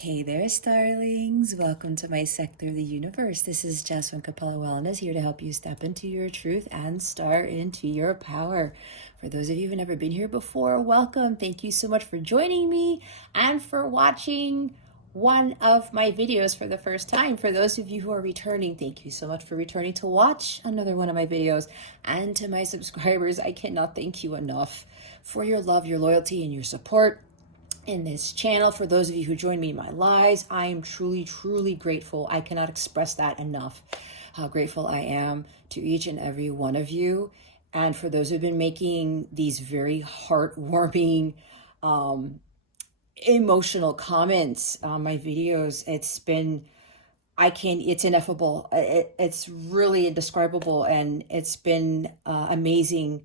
Hey there, starlings. Welcome to my sector of the universe. This is Jasmine Capella Wellness, here to help you step into your truth and star into your power. For those of you who've never been here before, welcome. Thank you so much for joining me and for watching one of my videos for the first time. For those of you who are returning, thank you so much for returning to watch another one of my videos. And to my subscribers, I cannot thank you enough for your love, your loyalty, and your support in this channel. For those of you who join me in my lives, I am truly grateful. I cannot express that enough, how grateful I am to each and every one of you. And for those who've been making these very heartwarming, emotional comments on my videos, it's ineffable. It's really indescribable, and it's been amazing.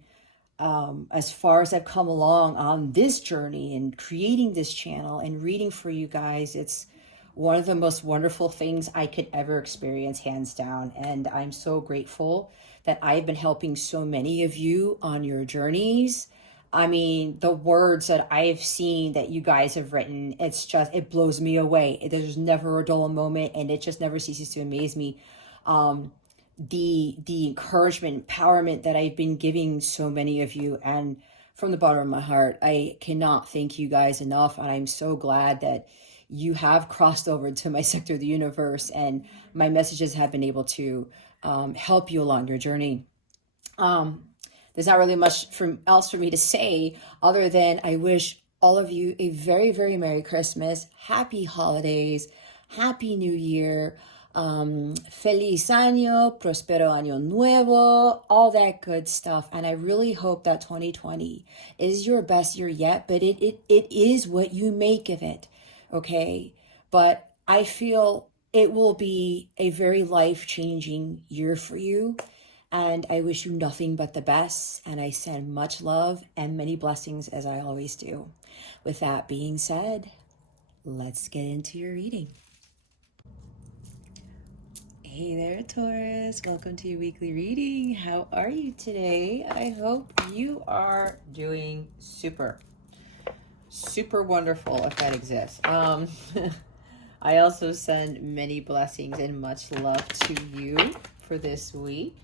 As far as I've come along on this journey and creating this channel and reading for you guys, it's one of the most wonderful things I could ever experience, hands down. And I'm so grateful that I've been helping so many of you on your journeys. I mean, the words that I've seen that you guys have written, it blows me away. There's never a dull moment, and it just never ceases to amaze me. The encouragement, empowerment that I've been giving so many of you, and from the bottom of my heart, I cannot thank you guys enough. And I'm so glad that you have crossed over to my sector of the universe, and my messages have been able to help you along your journey. There's not really much else for me to say other than I wish all of you a very Merry Christmas, Happy Holidays, Happy New Year. Feliz año, prospero año nuevo, all that good stuff. And I really hope that 2020 is your best year yet, but it is what you make of it, okay? But I feel it will be a very life-changing year for you, and I wish you nothing but the best, and I send much love and many blessings, as I always do. With that being said, let's get into your reading. Hey there, Taurus. Welcome to your weekly reading. How are you today? I hope you are doing super wonderful, if that exists. I also send many blessings and much love to you for this week.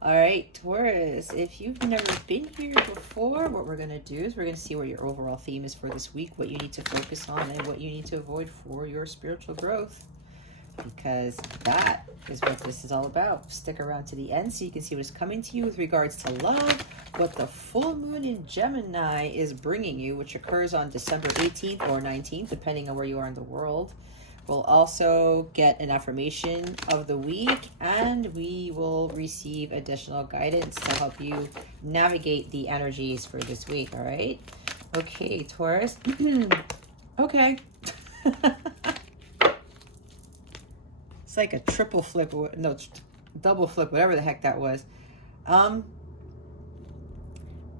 All right, Taurus, if you've never been here before, what we're going to do is we're going to see what your overall theme is for this week, what you need to focus on, and what you need to avoid for your spiritual growth, because that is what this is all about. Stick around to the end so you can see what's coming to you with regards to love, what the full moon in Gemini is bringing you, which occurs on December 18th or 19th, depending on where you are in the world. We'll also get an affirmation of the week, and we will receive additional guidance to help you navigate the energies for this week, all right? Okay, Taurus. Okay. It's like a triple flip, no, double flip, whatever the heck that was.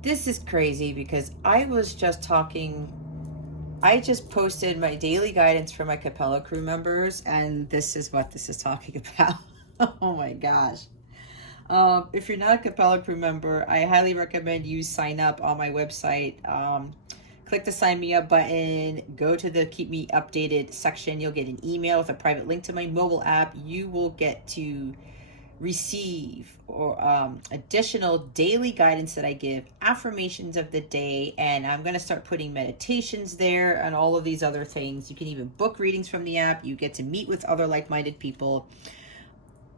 This is crazy because I just posted my daily guidance for my Capella crew members, and this is what this is talking about. Oh my gosh. If you're not a Capella crew member, I highly recommend you sign up on my website. Click the sign me up button, go to the keep me updated section. You'll get an email with a private link to my mobile app. You will get to receive additional daily guidance that I give, affirmations of the day, and I'm going to start putting meditations there and all of these other things. You can even book readings from the app. You get to meet with other like-minded people.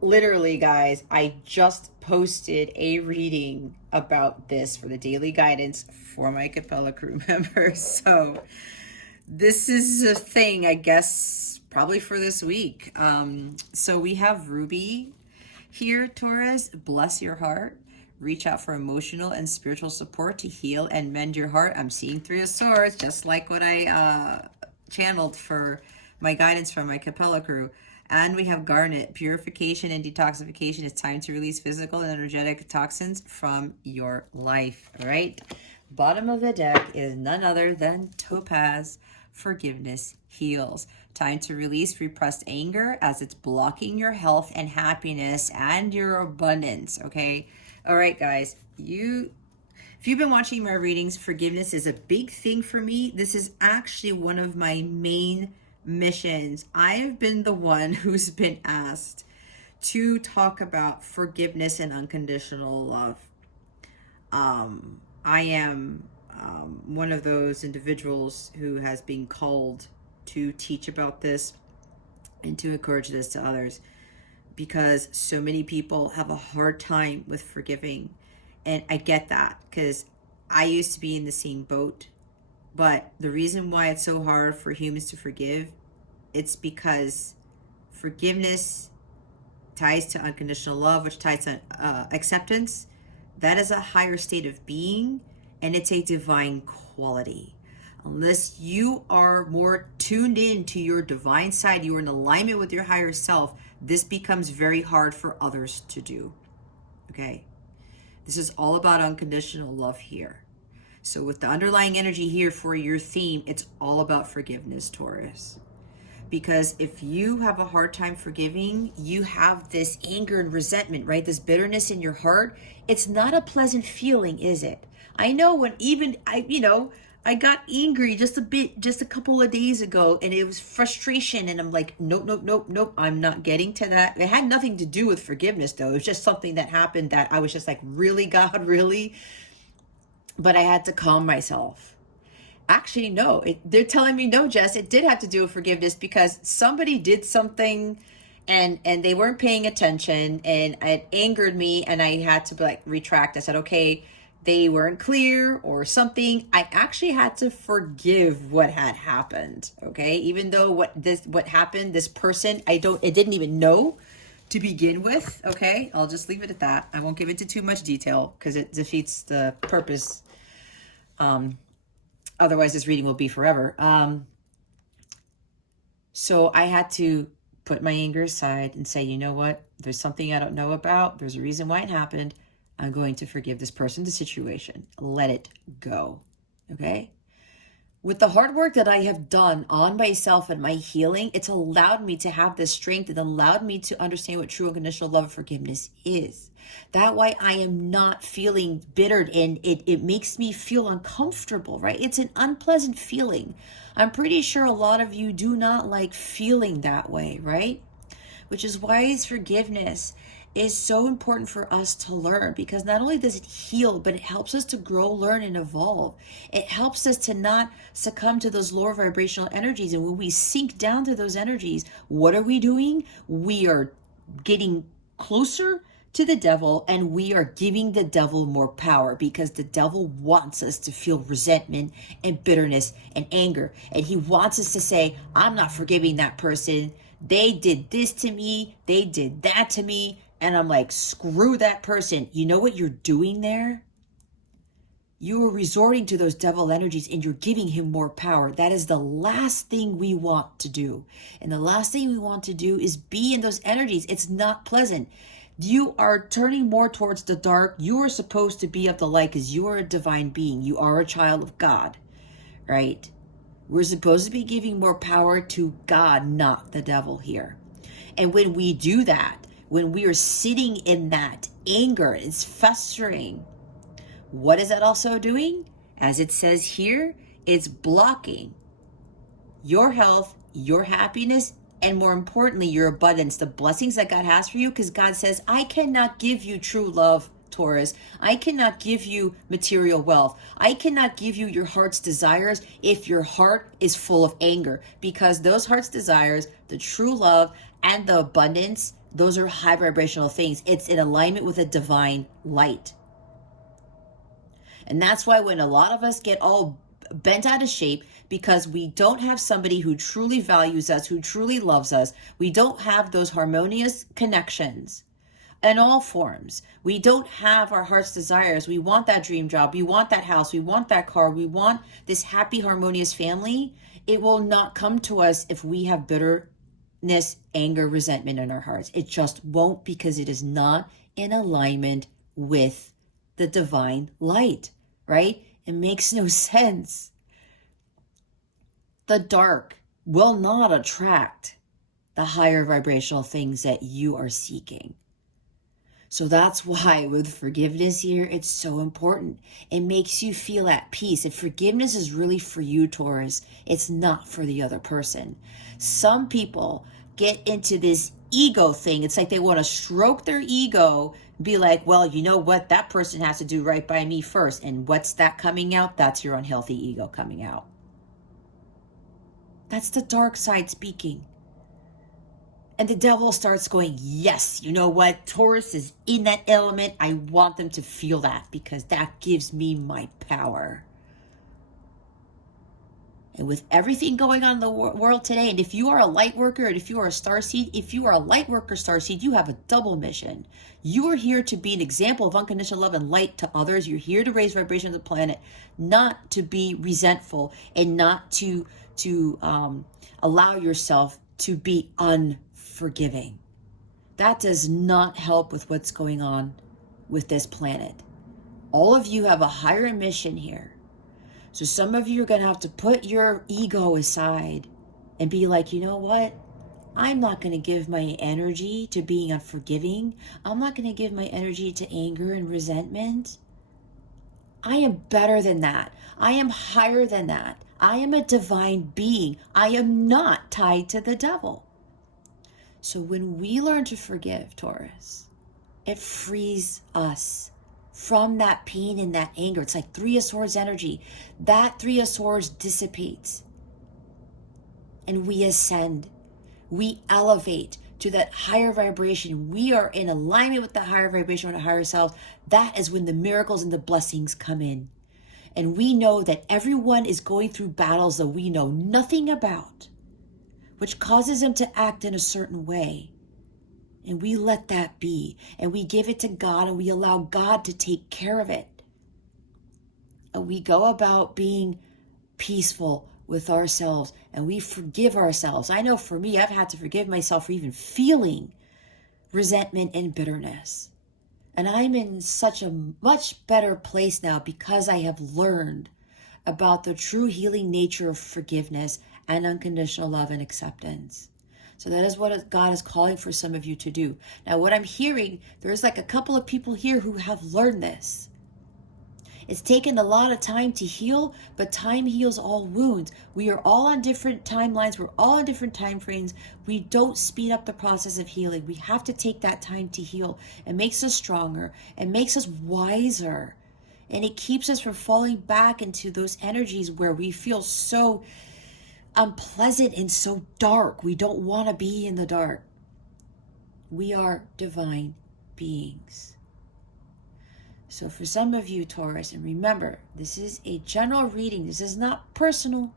Literally, guys, I just posted a reading about this for the daily guidance for my Capella crew members. So this is a thing, I guess, probably for this week. So we have Ruby here, Taurus. Bless your heart. Reach out for emotional and spiritual support to heal and mend your heart. I'm seeing Three of Swords, just like what I channeled for my guidance from my Capella crew. And we have Garnet, purification and detoxification. It's time to release physical and energetic toxins from your life, all right? Bottom of the deck is none other than Topaz, forgiveness heals. Time to release repressed anger as it's blocking your health and happiness and your abundance, okay? All right, guys, if you've been watching my readings, forgiveness is a big thing for me. This is actually one of my main missions, I have been the one who's been asked to talk about forgiveness and unconditional love. I am one of those individuals who has been called to teach about this and to encourage this to others, because so many people have a hard time with forgiving. And I get that, because I used to be in the same boat. But the reason why it's so hard for humans to forgive, it's because forgiveness ties to unconditional love, which ties to acceptance. That is a higher state of being, and it's a divine quality. Unless you are more tuned in to your divine side, you are in alignment with your higher self, this becomes very hard for others to do. Okay? This is all about unconditional love here. So with the underlying energy here for your theme, it's all about forgiveness, Taurus. Because if you have a hard time forgiving, you have this anger and resentment, right? This bitterness in your heart. It's not a pleasant feeling, is it? I know when even I got angry just a couple of days ago, and it was frustration, and I'm like, nope, I'm not getting to that. It had nothing to do with forgiveness, though. It was just something that happened that I was just like, really, God, really? But I had to calm myself. Actually, no, they're telling me, no, Jess, it did have to do with forgiveness, because somebody did something and they weren't paying attention, and it angered me, and I had to like retract. I said, okay, they weren't clear or something. I actually had to forgive what had happened. Okay. Even though what happened, this person, it didn't even know to begin with. Okay. I'll just leave it at that. I won't give into too much detail because it defeats the purpose. Otherwise this reading will be forever. So I had to put my anger aside and say, you know what? There's something I don't know about. There's a reason why it happened. I'm going to forgive this person, the situation. Let it go. Okay? With the hard work that I have done on myself and my healing, it's allowed me to have this strength. It allowed me to understand what true unconditional love and forgiveness is. That way I am not feeling bittered, and it makes me feel uncomfortable, right? It's an unpleasant feeling. I'm pretty sure a lot of you do not like feeling that way, right? Which is why forgiveness is so important for us to learn, because not only does it heal, but it helps us to grow, learn, and evolve. It helps us to not succumb to those lower vibrational energies. And when we sink down to those energies, what are we doing? We are getting closer to the devil, and we are giving the devil more power, because the devil wants us to feel resentment and bitterness and anger. And he wants us to say, I'm not forgiving that person. They did this to me. They did that to me. And I'm like, screw that person. You know what you're doing there? You are resorting to those devil energies, and you're giving him more power. That is the last thing we want to do. And the last thing we want to do is be in those energies. It's not pleasant. You are turning more towards the dark. You are supposed to be of the light, because you are a divine being. You are a child of God, right? We're supposed to be giving more power to God, not the devil here. And when we do that, when we are sitting in that anger, it's festering. What is that also doing? As it says here, it's blocking your health, your happiness, and more importantly, your abundance, the blessings that God has for you. Because God says, I cannot give you true love, Taurus. I cannot give you material wealth. I cannot give you your heart's desires if your heart is full of anger, because those heart's desires, the true love and the abundance, those are high vibrational things. It's in alignment with a divine light. And that's why when a lot of us get all bent out of shape, because we don't have somebody who truly values us, who truly loves us, we don't have those harmonious connections in all forms. We don't have our heart's desires. We want that dream job. We want that house. We want that car. We want this happy, harmonious family. It will not come to us if we have bitterness, anger, resentment in our hearts. It just won't, because it is not in alignment with the divine light, right? It makes no sense. The dark will not attract the higher vibrational things that you are seeking. So that's why with forgiveness here, it's so important. It makes you feel at peace. If forgiveness is really for you, Taurus, it's not for the other person. Some people get into this ego thing. It's like they want to stroke their ego, be like, well, you know what? That person has to do right by me first. And what's that coming out? That's your unhealthy ego coming out. That's the dark side speaking. And the devil starts going, yes, you know what? Taurus is in that element. I want them to feel that because that gives me my power. And with everything going on in the world today, and if you are a light worker and if you are a starseed, if you are a light worker starseed, you have a double mission. You are here to be an example of unconditional love and light to others. You're here to raise vibration of the planet, not to be resentful and not to allow yourself to be unforgiving. That does not help with what's going on with this planet. All of you have a higher mission here. So some of you are going to have to put your ego aside and be like, you know what? I'm not going to give my energy to being unforgiving. I'm not going to give my energy to anger and resentment. I am better than that. I am higher than that. I am a divine being. I am not tied to the devil. So when we learn to forgive, Taurus, it frees us from that pain and that anger. It's like Three of Swords energy. That Three of Swords dissipates. And we ascend. We elevate to that higher vibration. We are in alignment with the higher vibration, with our higher selves. That is when the miracles and the blessings come in. And we know that everyone is going through battles that we know nothing about, which causes them to act in a certain way. And we let that be. And we give it to God and we allow God to take care of it. And we go about being peaceful with ourselves and we forgive ourselves. I know for me, I've had to forgive myself for even feeling resentment and bitterness. And I'm in such a much better place now because I have learned about the true healing nature of forgiveness and unconditional love and acceptance. So that is what God is calling for some of you to do. Now, what I'm hearing, there's like a couple of people here who have learned this. It's taken a lot of time to heal, but time heals all wounds. We are all on different timelines. We're all on different time frames. We don't speed up the process of healing. We have to take that time to heal. It makes us stronger. It makes us wiser. And it keeps us from falling back into those energies where we feel so unpleasant and so dark. We don't want to be in the dark. We are divine beings. So for some of you, Taurus, and remember, this is a general reading. This is not personal.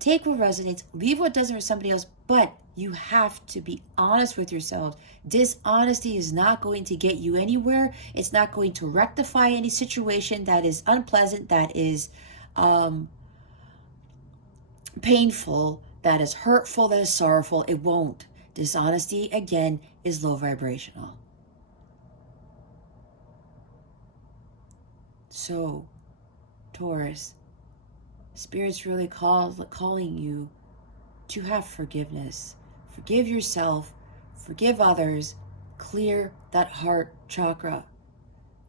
Take what resonates, leave what doesn't for somebody else, but you have to be honest with yourselves. Dishonesty is not going to get you anywhere. It's not going to rectify any situation that is unpleasant, that is painful, that is hurtful, that is sorrowful. It won't. Dishonesty, again, is low vibrational. So, Taurus, Spirit's really calling you to have forgiveness. Forgive yourself, forgive others, clear that heart chakra.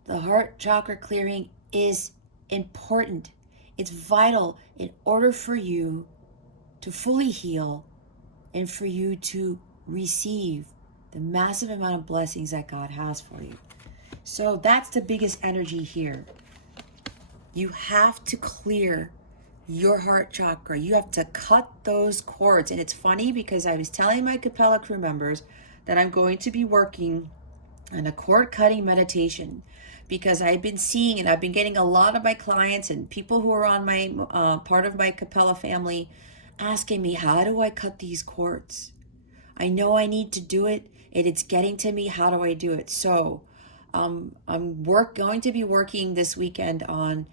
The heart chakra clearing is important. It's vital in order for you to fully heal and for you to receive the massive amount of blessings that God has for you. So that's the biggest energy here. You have to clear your heart chakra. You have to cut those cords. And it's funny because I was telling my Capella crew members that I'm going to be working on a cord cutting meditation because I've been seeing and I've been getting a lot of my clients and people who are on my part of my Capella family asking me, how do I cut these cords? I know I need to do it and it's getting to me. How do I do it? So I'm going to be working this weekend on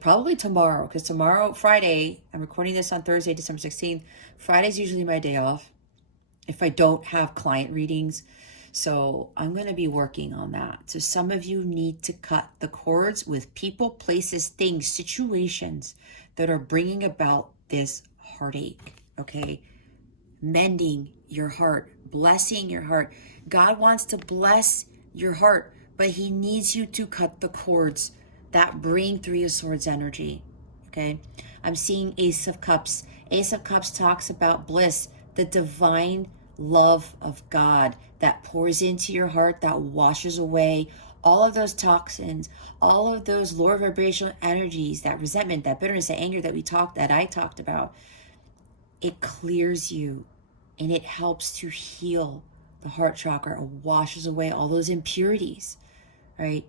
probably tomorrow, because tomorrow, Friday, I'm recording this on Thursday, December 16th. Friday's usually my day off if I don't have client readings. So I'm going to be working on that. So some of you need to cut the cords with people, places, things, situations that are bringing about this heartache, okay? mending your heart, blessing your heart. God wants to bless your heart, but he needs you to cut the cords that bring Three of Swords energy. Okay, I'm seeing Ace of Cups. Ace of Cups talks about bliss, the divine love of God that pours into your heart, that washes away all of those toxins, all of those lower vibrational energies, that resentment, that bitterness, that anger that I talked about. It clears you and it helps to heal the heart chakra. It washes away all those impurities, right?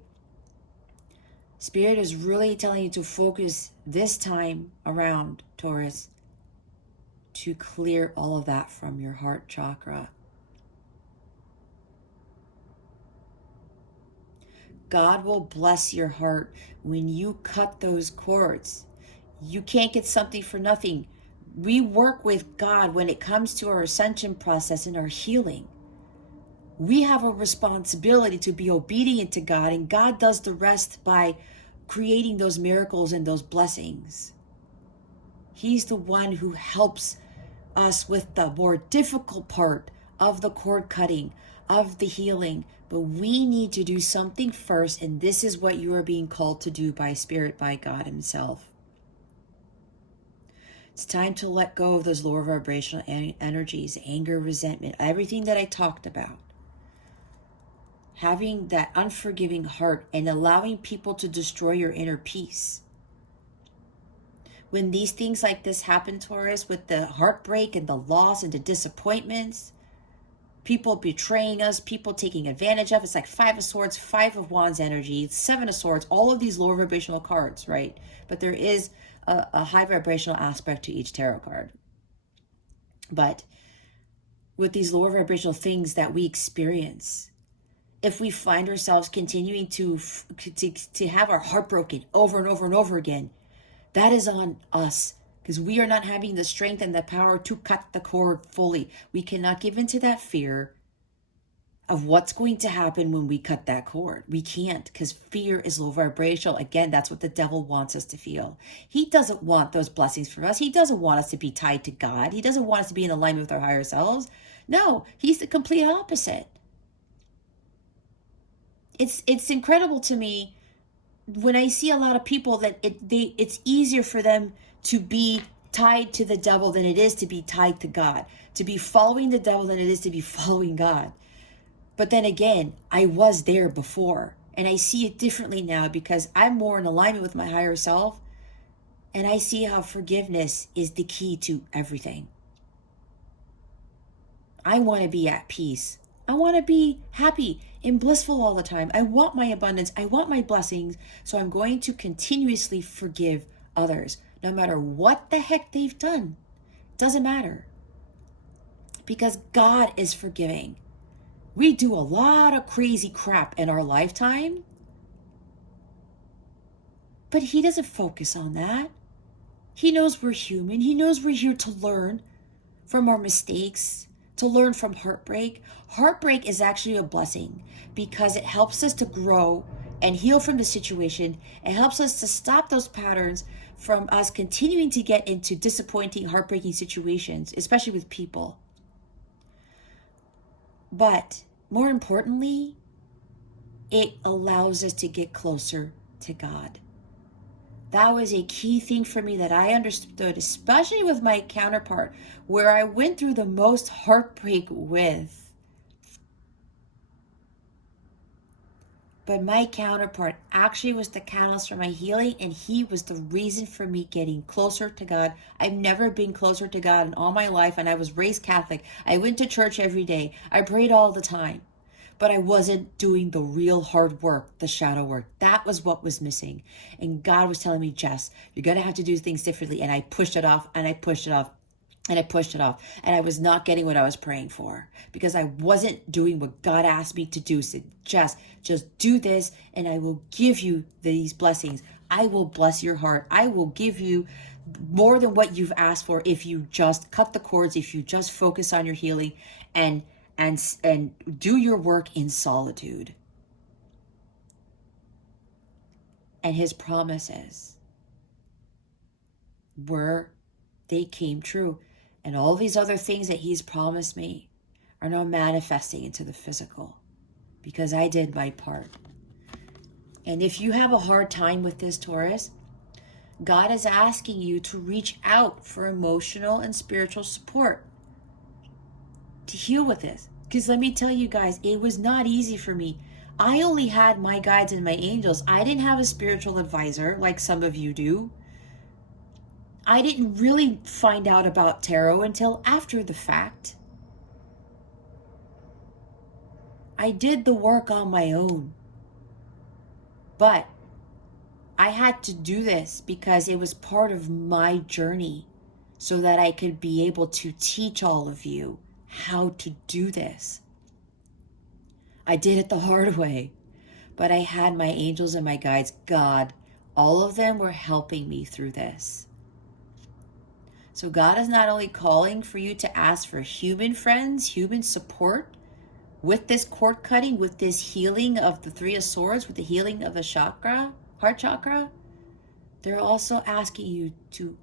Spirit is really telling you to focus this time around, Taurus, to clear all of that from your heart chakra. God will bless your heart when you cut those cords. You can't get something for nothing. We work with God when it comes to our ascension process and our healing. We have a responsibility to be obedient to God, and God does the rest by creating those miracles and those blessings. He's the one who helps us with the more difficult part of the cord cutting, of the healing. But we need to do something first, and this is what you are being called to do by Spirit, by God himself. It's time to let go of those lower vibrational energies, anger, resentment, everything that I talked about. Having that unforgiving heart and allowing people to destroy your inner peace. When these things like this happen, Taurus, with the heartbreak and the loss and the disappointments, people betraying us, people taking advantage of, it's like Five of Swords, Five of Wands energy, Seven of Swords, all of these lower vibrational cards, right? But there is a high vibrational aspect to each tarot card. But with these lower vibrational things that we experience, if we find ourselves continuing to have our heart broken over and over and over again, that is on us, because we are not having the strength and the power to cut the cord fully. We cannot give into that fear of what's going to happen when we cut that cord. We can't, because fear is low vibrational. Again, that's what the devil wants us to feel. He doesn't want those blessings from us. He doesn't want us to be tied to God. He doesn't want us to be in alignment with our higher selves. No, he's the complete opposite. It's incredible to me when I see a lot of people that it's easier for them to be tied to the devil than it is to be tied to God, to be following the devil than it is to be following God. But then again, I was there before, and I see it differently now because I'm more in alignment with my higher self, and I see how forgiveness is the key to everything. I want to be at peace. I want to be happy and blissful all the time. I want my abundance. I want my blessings. So I'm going to continuously forgive others, no matter what the heck they've done. Doesn't matter. Because God is forgiving. We do a lot of crazy crap in our lifetime, but he doesn't focus on that. He knows we're human. He knows we're here to learn from our mistakes, to learn from heartbreak. Heartbreak is actually a blessing because it helps us to grow and heal from the situation. It helps us to stop those patterns from us continuing to get into disappointing, heartbreaking situations, especially with people. But more importantly, it allows us to get closer to God. That was a key thing for me that I understood, especially with my counterpart, where I went through the most heartbreak with. But my counterpart actually was the catalyst for my healing, and he was the reason for me getting closer to God. I've never been closer to God in all my life, and I was raised Catholic. I went to church every day. I prayed all the time. But I wasn't doing the real hard work, the shadow work. That was what was missing. And God was telling me, Jess, you're going to have to do things differently. And I pushed it off, and I pushed it off, and I pushed it off. And I was not getting what I was praying for because I wasn't doing what God asked me to do. So just do this, and I will give you these blessings. I will bless your heart. I will give you more than what you've asked for if you just cut the cords, if you just focus on your healing and do your work in solitude. And his promises they came true. And all these other things that he's promised me are now manifesting into the physical because I did my part. And if you have a hard time with this, Taurus, God is asking you to reach out for emotional and spiritual support to heal with this. Because let me tell you guys, it was not easy for me. I only had my guides and my angels. I didn't have a spiritual advisor like some of you do. I didn't really find out about tarot until after the fact. I did the work on my own. But I had to do this because it was part of my journey so that I could be able to teach all of you how to do this. I did it the hard way, but I had my angels and my guides, God, all of them were helping me through this. So God is not only calling for you to ask for human friends, human support with this cord cutting, with this healing of the Three of Swords, with the healing of the chakra, heart chakra. They're also asking you to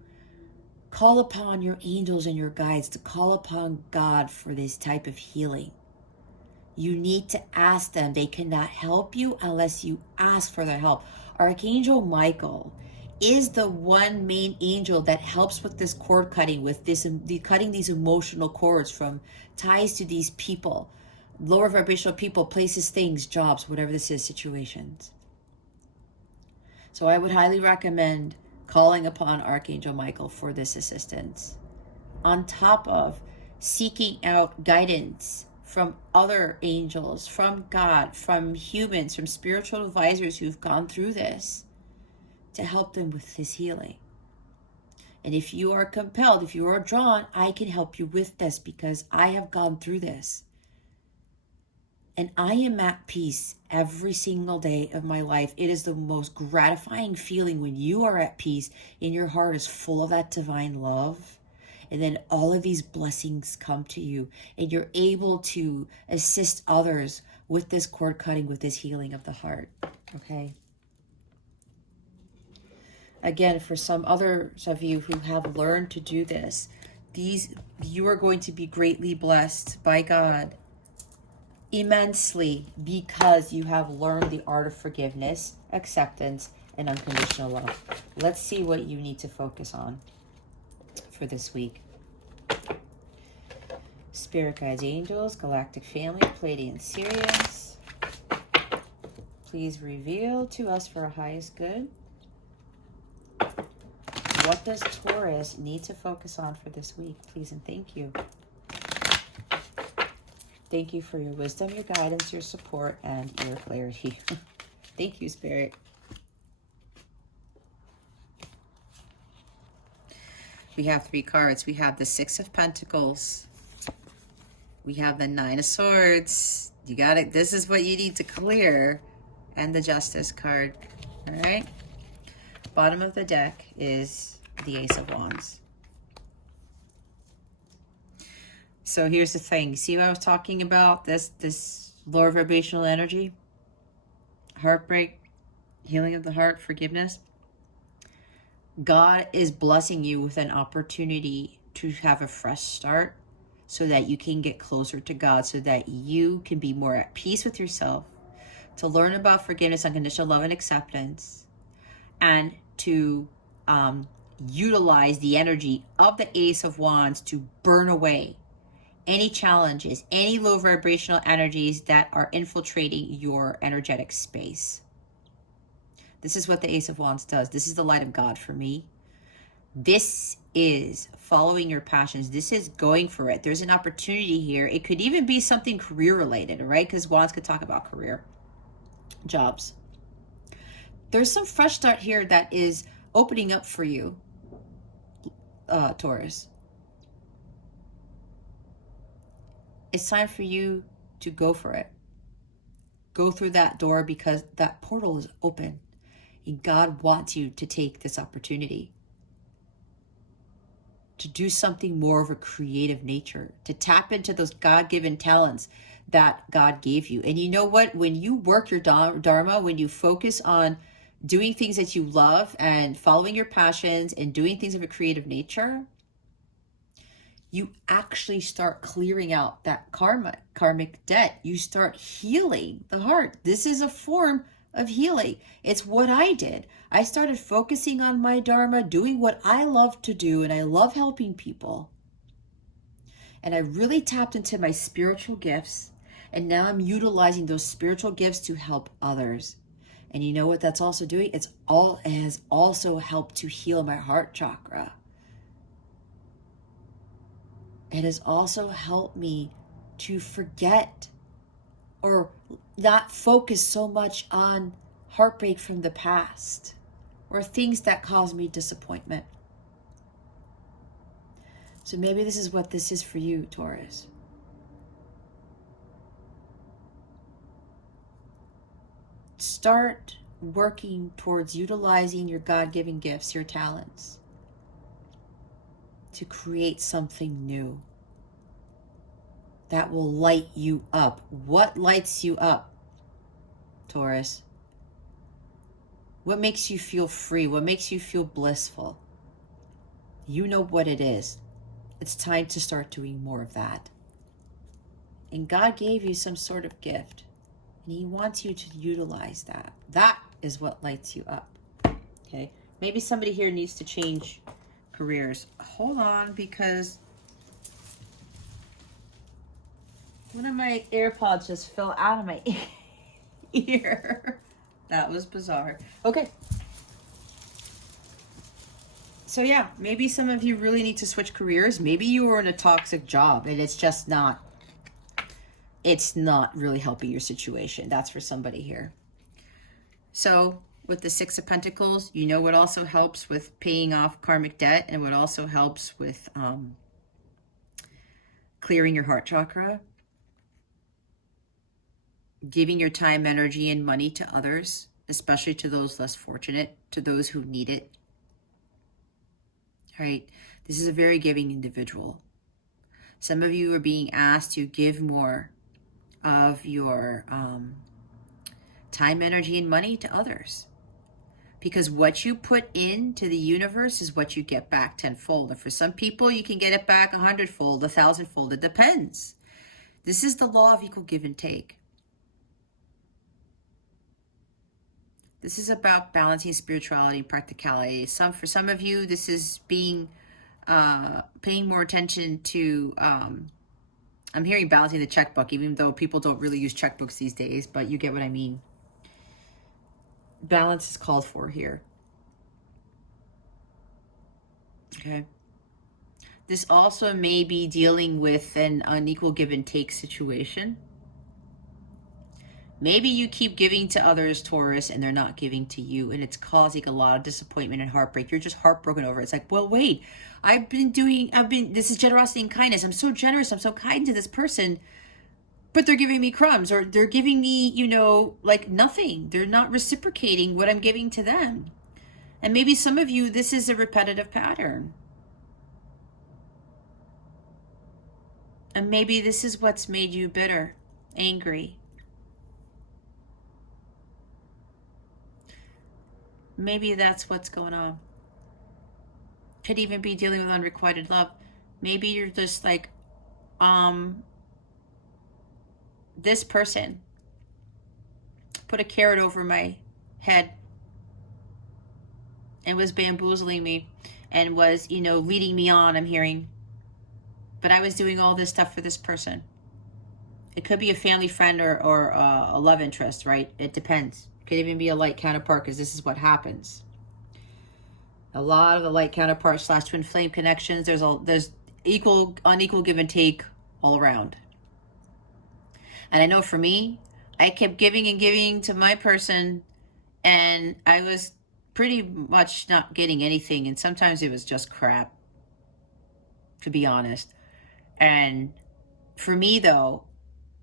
call upon your angels and your guides, to call upon God for this type of healing. You need to ask them. They cannot help you unless you ask for their help. Archangel Michael is the one main angel that helps with this cord cutting, with this cutting these emotional cords from ties to these people, lower vibrational people, places, things, jobs, whatever this is, situations. So I would highly recommend calling upon Archangel Michael for this assistance, on top of seeking out guidance from other angels, from God, from humans, from spiritual advisors who've gone through this to help them with this healing. And if you are compelled, if you are drawn, I can help you with this because I have gone through this. And I am at peace every single day of my life. It is the most gratifying feeling when you are at peace and your heart is full of that divine love. And then all of these blessings come to you and you're able to assist others with this cord cutting, with this healing of the heart. Okay. Again, for some others of you who have learned to do this, you are going to be greatly blessed by God immensely because you have learned the art of forgiveness, acceptance, and unconditional love. Let's see what you need to focus on for this week. Spirit guides, angels, galactic family, Pleiadian, Sirius. Please reveal to us for our highest good. What does Taurus need to focus on for this week? Please and thank you. Thank you for your wisdom, your guidance, your support, and your clarity. Thank you, Spirit. We have 3 cards. We have the 6 of Pentacles. We have the 9 of Swords. You got it. This is what you need to clear. And the Justice card. All right. Bottom of the deck is the Ace of Wands. So here's the thing. See what I was talking about? This lower vibrational energy, heartbreak, healing of the heart, forgiveness. God is blessing you with an opportunity to have a fresh start so that you can get closer to God, so that you can be more at peace with yourself, to learn about forgiveness, unconditional love, and acceptance, and to utilize the energy of the Ace of Wands to burn away any challenges, any low vibrational energies that are infiltrating your energetic space. This is what the Ace of Wands does. This is the light of God for me. This is following your passions. This is going for it. There's an opportunity here. It could even be something career related, right? Because Wands could talk about career, jobs. There's some fresh start here that is opening up for you, Taurus. It's time for you to go for it. Go through that door because that portal is open. And God wants you to take this opportunity to do something more of a creative nature, to tap into those God-given talents that God gave you. And you know what? When you work your Dharma, when you focus on doing things that you love and following your passions and doing things of a creative nature, you actually start clearing out that karmic debt. You start healing the heart. This is a form of healing. It's what I did. I started focusing on my dharma, doing what I love to do, and I love helping people. And I really tapped into my spiritual gifts, and now I'm utilizing those spiritual gifts to help others. And you know what that's also doing? It has also helped to heal my heart chakra. It has also helped me to forget or not focus so much on heartbreak from the past or things that cause me disappointment. So maybe this is what this is for you, Taurus. Start working towards utilizing your God-given gifts, your talents, to create something new that will light you up. What lights you up, Taurus? What makes you feel free? What makes you feel blissful? You know what it is. It's time to start doing more of that. And God gave you some sort of gift, and He wants you to utilize that. That is what lights you up. Okay? Maybe somebody here needs to change careers. Hold on, because one of my AirPods just fell out of my ear. That was bizarre. Okay. So yeah, maybe some of you really need to switch careers. Maybe you were in a toxic job and it's not really helping your situation. That's for somebody here. So with the Six of Pentacles, you know what also helps with paying off karmic debt, and what also helps with clearing your heart chakra, giving your time, energy, and money to others, especially to those less fortunate, to those who need it. All right, this is a very giving individual. Some of you are being asked to give more of your time, energy, and money to others. Because what you put into the universe is what you get back tenfold. And for some people, you can get it back 100-fold, 1,000-fold. It depends. This is the law of equal give and take. This is about balancing spirituality and practicality. For some of you, this is paying more attention to, I'm hearing balancing the checkbook, even though people don't really use checkbooks these days, but you get what I mean. Balance is called for here. Okay. This also may be dealing with an unequal give and take situation. Maybe you keep giving to others, Taurus, and they're not giving to you, and it's causing a lot of disappointment and heartbreak. You're just heartbroken over it. It's like, well, wait, this is generosity and kindness. I'm so generous. I'm so kind to this person, but they're giving me crumbs, or they're giving me, like nothing. They're not reciprocating what I'm giving to them. And maybe some of you, this is a repetitive pattern. And maybe this is what's made you bitter, angry. Maybe that's what's going on. Could even be dealing with unrequited love. Maybe you're just like, this person put a carrot over my head and was bamboozling me and was, leading me on, I'm hearing. But I was doing all this stuff for this person. It could be a family friend or a love interest, right? It depends. Could even be a light counterpart, because this is what happens. A lot of the light counterpart / twin flame connections, there's unequal give and take all around. And I know for me, I kept giving and giving to my person, and I was pretty much not getting anything. And sometimes it was just crap, to be honest. And for me, though,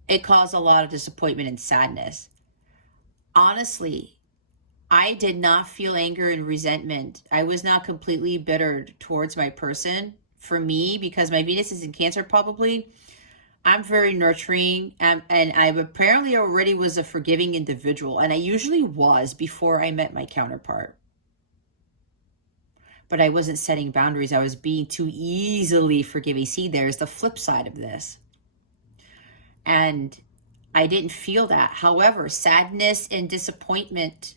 it caused a lot of disappointment and sadness. Honestly, I did not feel anger and resentment. I was not completely bitter towards my person. For me, because my Venus is in Cancer probably, I'm very nurturing, and I apparently already was a forgiving individual, and I usually was before I met my counterpart. but I wasn't setting boundaries. I was being too easily forgiving. See, there's the flip side of this. And I didn't feel that. However, sadness and disappointment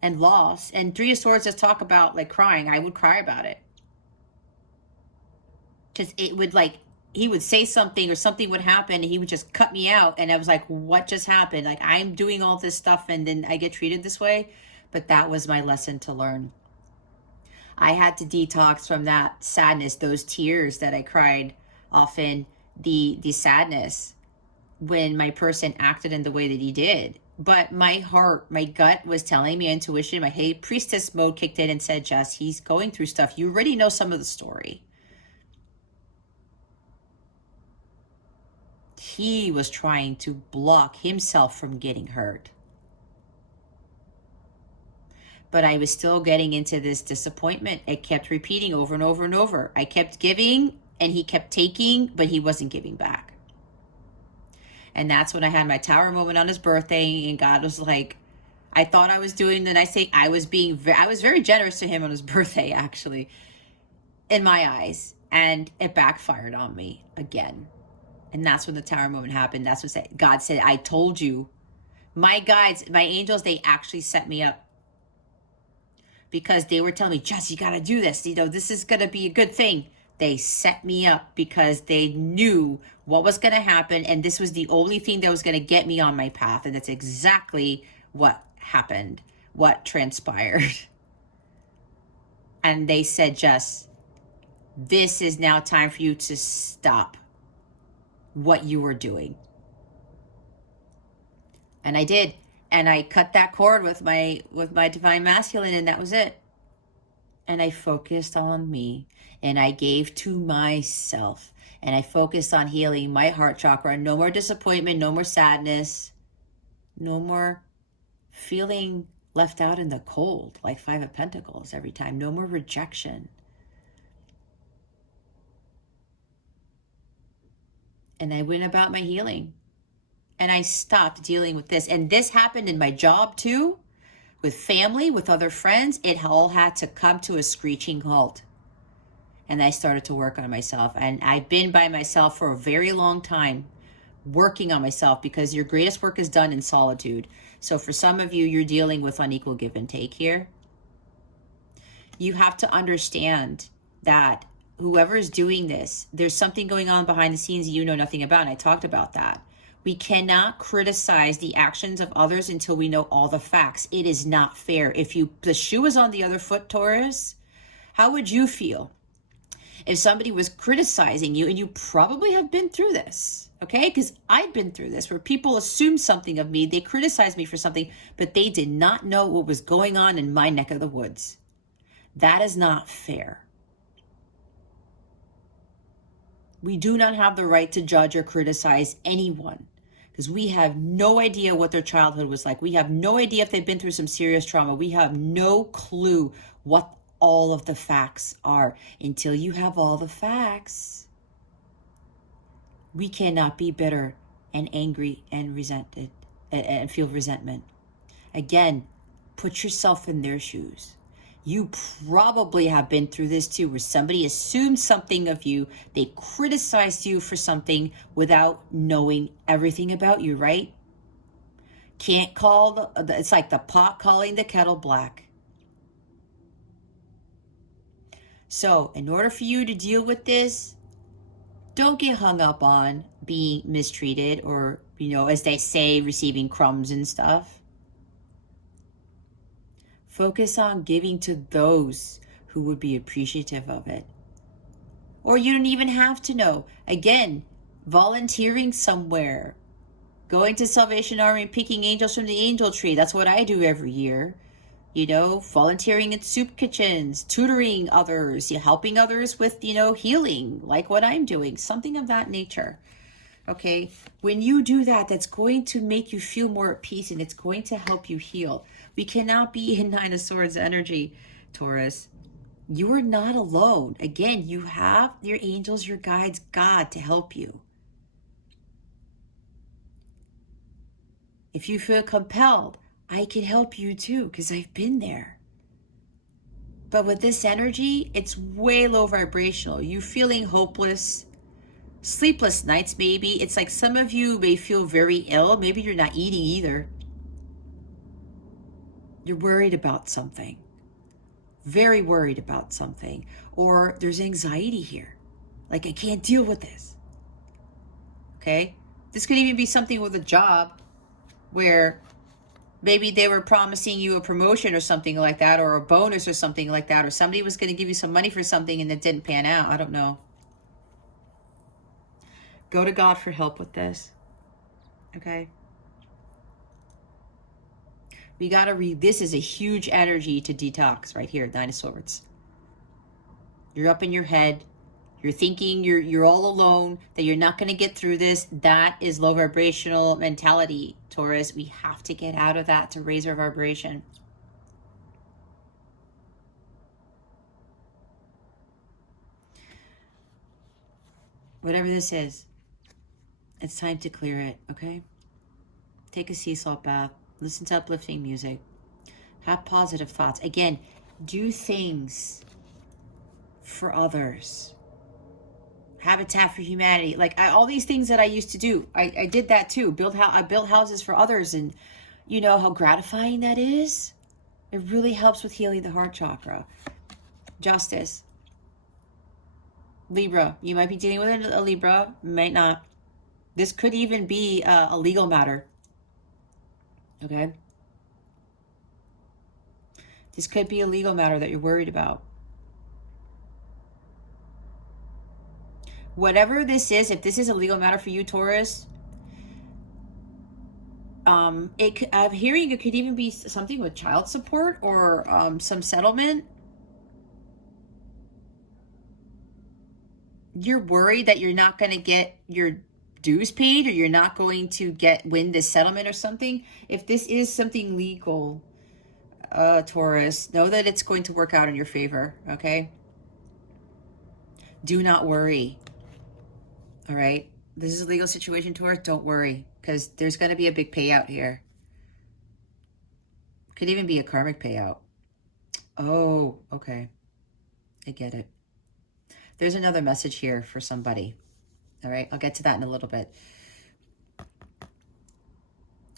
and loss, and Three of Swords, just talk about like crying. I would cry about it. Because it would like, he would say something or something would happen and he would just cut me out. And I was like, what just happened? Like, I'm doing all this stuff and then I get treated this way. But that was my lesson to learn. I had to detox from that sadness, those tears that I cried often, the sadness when my person acted in the way that he did. But my heart, my gut was telling me, intuition, my hey priestess mode kicked in and said, Jess, he's going through stuff. You already know some of the story. He was trying to block himself from getting hurt. But I was still getting into this disappointment. It kept repeating over and over and over. I kept giving and he kept taking, but he wasn't giving back. And that's when I had my tower moment on his birthday, and God was like, I thought I was doing the nice thing. I was very generous to him on his birthday, actually, in my eyes. And it backfired on me again. And that's when the tower moment happened. That's when God said, I told you. My guides, my angels, they actually set me up. Because they were telling me, Jess, you got to do this. You know, this is going to be a good thing. They set me up because they knew what was going to happen. And this was the only thing that was going to get me on my path. And that's exactly what happened, what transpired. And they said, Jess, this is now time for you to stop what you were doing. And I did. And I cut that cord with my divine masculine, and that was it. And I focused on me, and I gave to myself, and I focused on healing my heart chakra. No more disappointment, no more sadness, no more feeling left out in the cold like Five of Pentacles every time. No more rejection. And I went about my healing. And I stopped dealing with this. And this happened in my job too, with family, with other friends. It all had to come to a screeching halt. And I started to work on myself. And I've been by myself for a very long time, working on myself, because your greatest work is done in solitude. So for some of you, you're dealing with unequal give and take here. You have to understand that whoever is doing this, there's something going on behind the scenes you know nothing about. And I talked about that. We cannot criticize the actions of others until we know all the facts. It is not fair. If the shoe is on the other foot, Taurus, how would you feel if somebody was criticizing you? And you probably have been through this, okay? Because I've been through this, where people assume something of me. They criticize me for something, but they did not know what was going on in my neck of the woods. That is not fair. We do not have the right to judge or criticize anyone, because we have no idea what their childhood was like. We have no idea if they've been through some serious trauma. We have no clue what all of the facts are. Until you have all the facts, we cannot be bitter and angry and resented and feel resentment. Again, put yourself in their shoes. You probably have been through this too, where somebody assumed something of you. They criticized you for something without knowing everything about you, right? Can't call, it's like the pot calling the kettle black. So in order for you to deal with this, don't get hung up on being mistreated or, you know, as they say, receiving crumbs and stuff. Focus on giving to those who would be appreciative of it. Or you don't even have to know. Again, volunteering somewhere, going to Salvation Army, picking angels from the angel tree. That's what I do every year. You know, volunteering in soup kitchens, tutoring others, helping others with, you know, healing, like what I'm doing, something of that nature. Okay, when you do that, that's going to make you feel more at peace, and it's going to help you heal. We cannot be in Nine of Swords energy, Taurus. You are not alone. Again, you have your angels, your guides, God to help you. If you feel compelled, I can help you too, because I've been there. But with this energy, it's way low vibrational. You feeling hopeless, sleepless nights maybe. It's like some of you may feel very ill. Maybe you're not eating either. You're worried about something. Very worried about something. Or there's anxiety here. Like, I can't deal with this. Okay? This could even be something with a job where maybe they were promising you a promotion or something like that, or a bonus or something like that, or somebody was going to give you some money for something and it didn't pan out. I don't know. Go to God for help with this. Okay? We got to read. This is a huge energy to detox right here, Nine of Swords. You're up in your head. You're thinking you're all alone, that you're not going to get through this. That is low vibrational mentality, Taurus. We have to get out of that to raise our vibration. Whatever this is, it's time to clear it, okay? Take a sea salt bath. Listen to uplifting music. Have positive thoughts. Again, do things for others. Habitat for Humanity. Like all these things that I used to do. I did that too. I built houses for others, and you know how gratifying that is? It really helps with healing the heart chakra. Justice. Libra. You might be dealing with a Libra. Might not. This could even be a legal matter. Okay? This could be a legal matter that you're worried about. Whatever this is, if this is a legal matter for you, Taurus, I'm hearing it could even be something with child support or some settlement. You're worried that you're not going to get your dues paid, or you're not going to win this settlement or something. If this is something legal, Taurus, know that it's going to work out in your favor, okay? Do not worry. All right? This is a legal situation, Taurus. Don't worry, because there's going to be a big payout here. Could even be a karmic payout. Oh, okay. I get it. There's another message here for somebody. All right? I'll get to that in a little bit.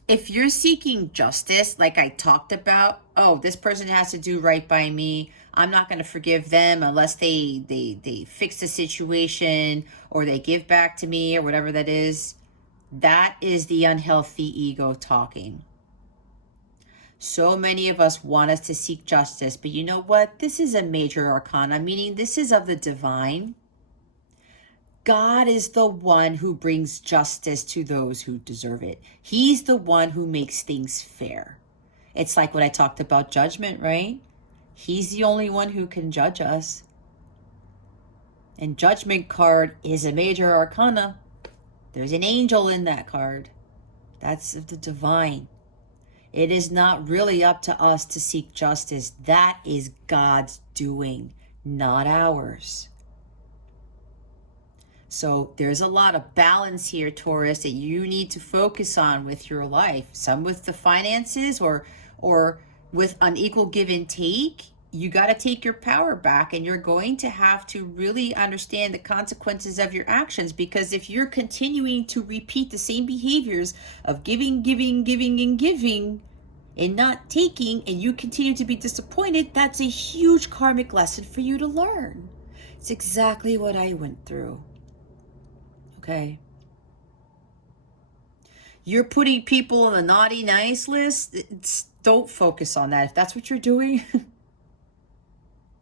If you're seeking justice, like I talked about, oh, this person has to do right by me. I'm not going to forgive them unless they fix the situation or they give back to me or whatever that is. That is the unhealthy ego talking. So many of us want us to seek justice, but you know what? This is a major arcana, meaning this is of the divine. God is the one who brings justice to those who deserve it. He's the one who makes things fair. It's like what I talked about judgment, right? He's the only one who can judge us. And judgment card is a major arcana. There's an angel in that card. That's of the divine. It is not really up to us to seek justice. That is God's doing, not ours. So there's a lot of balance here, Taurus, that you need to focus on with your life. Some with the finances or with unequal give and take. You got to take your power back, and you're going to have to really understand the consequences of your actions, because if you're continuing to repeat the same behaviors of giving, and not taking, and you continue to be disappointed, that's a huge karmic lesson for you to learn. It's exactly what I went through. Okay. You're putting people on the naughty nice list. Don't focus on that. If that's what you're doing,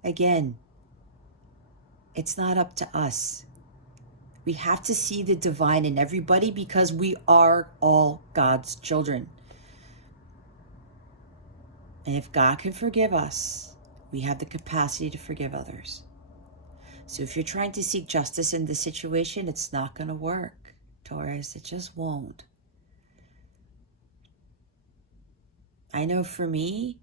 again, it's not up to us. We have to see the divine in everybody, because we are all God's children. And if God can forgive us, we have the capacity to forgive others. So if you're trying to seek justice in this situation, it's not going to work, Taurus. It just won't. I know for me,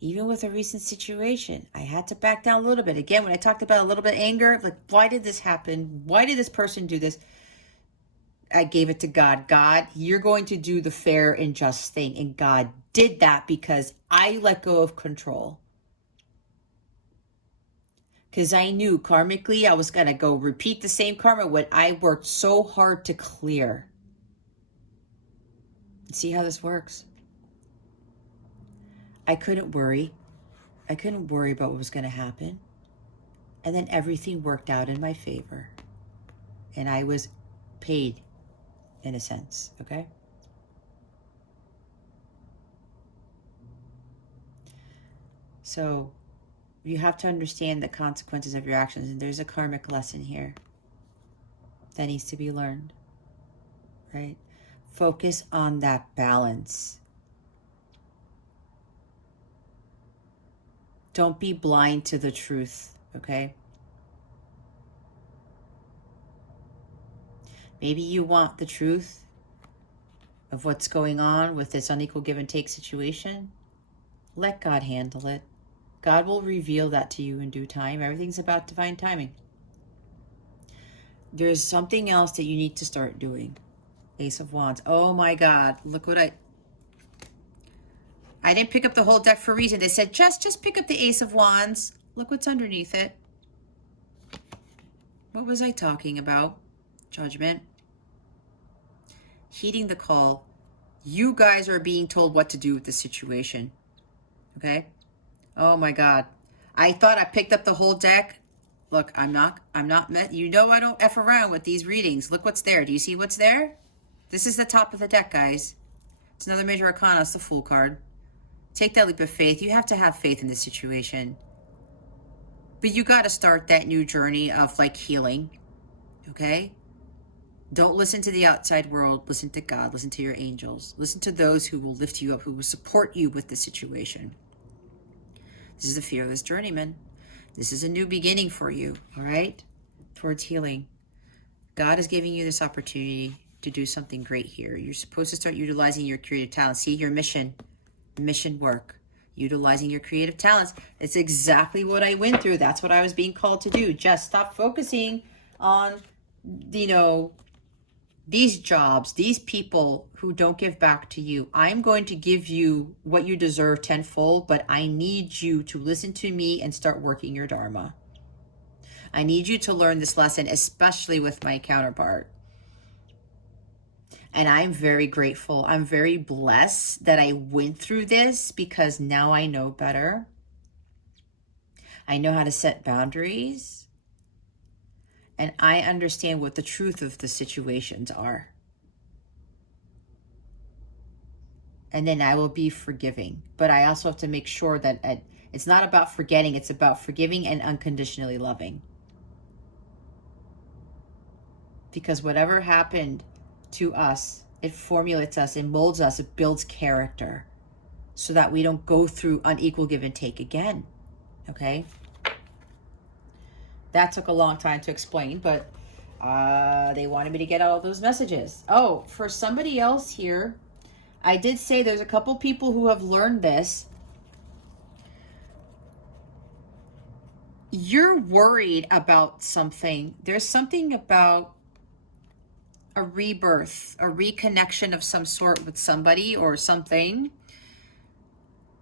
even with a recent situation, I had to back down a little bit. Again, when I talked about a little bit of anger, like, why did this happen? Why did this person do this? I gave it to God. God, you're going to do the fair and just thing. And God did that because I let go of control. Because I knew karmically I was going to go repeat the same karma what I worked so hard to clear. See how this works? I couldn't worry. I couldn't worry about what was going to happen. And then everything worked out in my favor. And I was paid, in a sense, okay? So you have to understand the consequences of your actions. And there's a karmic lesson here that needs to be learned, right? Focus on that balance. Don't be blind to the truth, okay? Maybe you want the truth of what's going on with this unequal give and take situation. Let God handle it. God will reveal that to you in due time. Everything's about divine timing. There's something else that you need to start doing. Ace of Wands. Oh my God. Look what I didn't pick up the whole deck for a reason. They said, just pick up the Ace of Wands. Look what's underneath it. What was I talking about? Judgment. Heeding the call. You guys are being told what to do with the situation. Okay? Oh my God. I thought I picked up the whole deck. Look, I'm not, you know I don't F around with these readings. Look what's there. Do you see what's there? This is the top of the deck, guys. It's another major arcana. It's the Fool card. Take that leap of faith. You have to have faith in this situation. But you got to start that new journey of like healing. Okay? Don't listen to the outside world. Listen to God. Listen to your angels. Listen to those who will lift you up, who will support you with the situation. This is a fearless journeyman. This is a new beginning for you, all right? Towards healing. God is giving you this opportunity to do something great here. You're supposed to start utilizing your creative talents. See, your mission work. Utilizing your creative talents. It's exactly what I went through. That's what I was being called to do. Just stop focusing on, you know, these jobs, these people who don't give back to you. I'm going to give you what you deserve tenfold, but I need you to listen to me and start working your dharma. I need you to learn this lesson, especially with my counterpart. And I'm very grateful. I'm very blessed that I went through this because now I know better. I know how to set boundaries. And I understand what the truth of the situations are. And then I will be forgiving. But I also have to make sure that it's not about forgetting. It's about forgiving and unconditionally loving. Because whatever happened to us, it formulates us, it molds us, it builds character. So that we don't go through unequal give and take again. Okay? That took a long time to explain, but they wanted me to get all those messages. Oh, for somebody else here, I did say there's a couple people who have learned this. You're worried about something. There's something about a rebirth, a reconnection of some sort with somebody or something.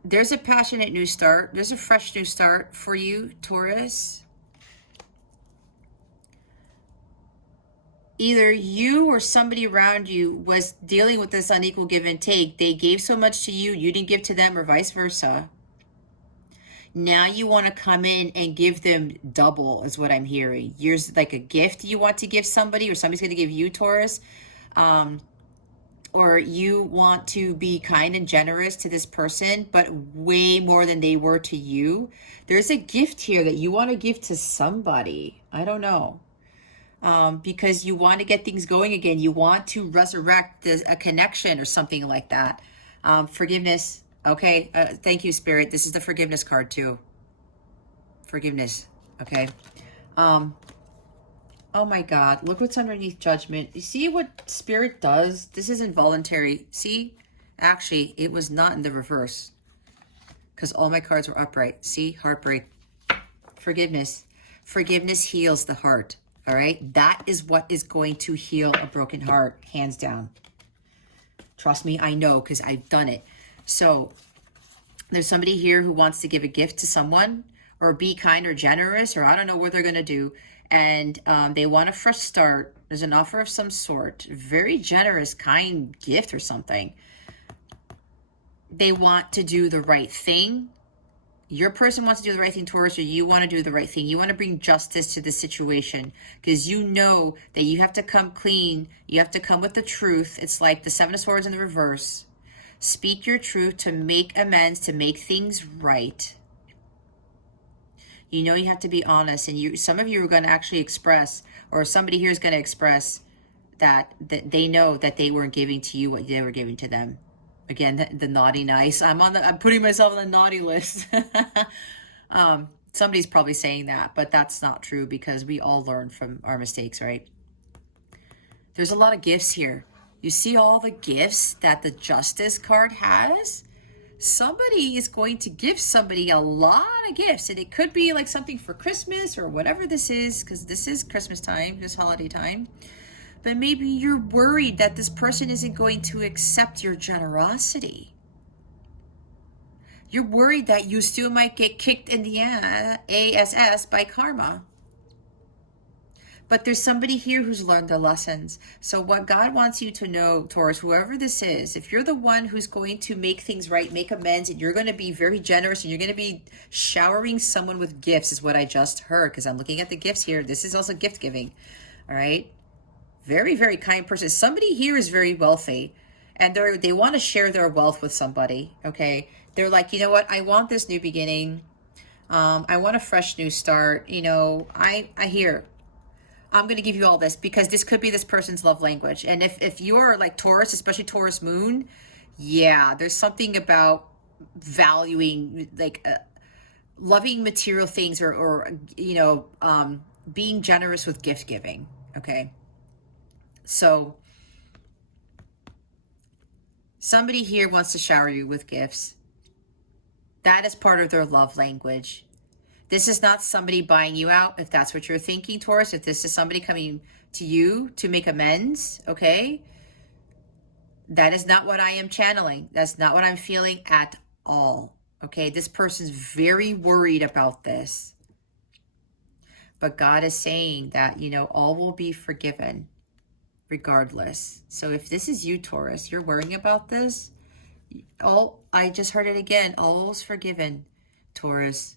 There's a passionate new start. There's a fresh new start for you, Taurus. Either you or somebody around you was dealing with this unequal give and take. They gave so much to you, you didn't give to them, or vice versa. Now you want to come in and give them double, is what I'm hearing. Here's like a gift you want to give somebody, or somebody's going to give you, Taurus. Or you want to be kind and generous to this person, but way more than they were to you. There's a gift here that you want to give to somebody. I don't know. Because you want to get things going again. You want to resurrect a connection or something like that. Forgiveness. Okay. Thank you, Spirit. This is the forgiveness card too. Forgiveness. Okay. Oh my God. Look what's underneath Judgment. You see what Spirit does? This is involuntary. See? Actually, it was not in the reverse. Because all my cards were upright. See? Heartbreak. Forgiveness. Forgiveness heals the heart. All right, that is what is going to heal a broken heart, hands down. Trust me, I know because I've done it. So there's somebody here who wants to give a gift to someone, or be kind or generous, or I don't know what they're going to do. And they want a fresh start. There's an offer of some sort, very generous, kind gift or something. They want to do the right thing. Your person wants to do the right thing, Taurus, or you want to do the right thing. You want to bring justice to the situation because you know that you have to come clean. You have to come with the truth. It's like the Seven of Swords in the reverse. Speak your truth to make amends, to make things right. You know you have to be honest, and some of you are going to actually express, or somebody here is going to express that they know that they weren't giving to you what they were giving to them. Again, the naughty nice. I'm putting myself on the naughty list. Somebody's probably saying that, but that's not true because we all learn from our mistakes, right? There's a lot of gifts here. You see all the gifts that the Justice card has? Somebody is going to give somebody a lot of gifts, and it could be like something for Christmas or whatever this is, because this is Christmas time, this holiday time. But maybe you're worried that this person isn't going to accept your generosity. You're worried that you still might get kicked in the ass by karma. But there's somebody here who's learned their lessons. So what God wants you to know, Taurus, whoever this is, if you're the one who's going to make things right, make amends, and you're going to be very generous, and you're going to be showering someone with gifts, is what I just heard, because I'm looking at the gifts here. This is also gift giving, all right? Very, very kind person. Somebody here is very wealthy, and they want to share their wealth with somebody, okay? They're like, you know what? I want this new beginning. I want a fresh new start. You know, I hear, I'm going to give you all this because this could be this person's love language. And if you're like Taurus, especially Taurus moon, yeah, there's something about valuing, like loving material things or you know, being generous with gift giving, okay? So somebody here wants to shower you with gifts. That is part of their love language. This is not somebody buying you out, if that's what you're thinking, Taurus. If this is somebody coming to you to make amends, okay? That is not what I am channeling. That's not what I'm feeling at all, okay? This person's very worried about this. But God is saying that, you know, all will be forgiven regardless. So if this is you, Taurus, you're worrying about this, I just heard it again, all is forgiven, Taurus.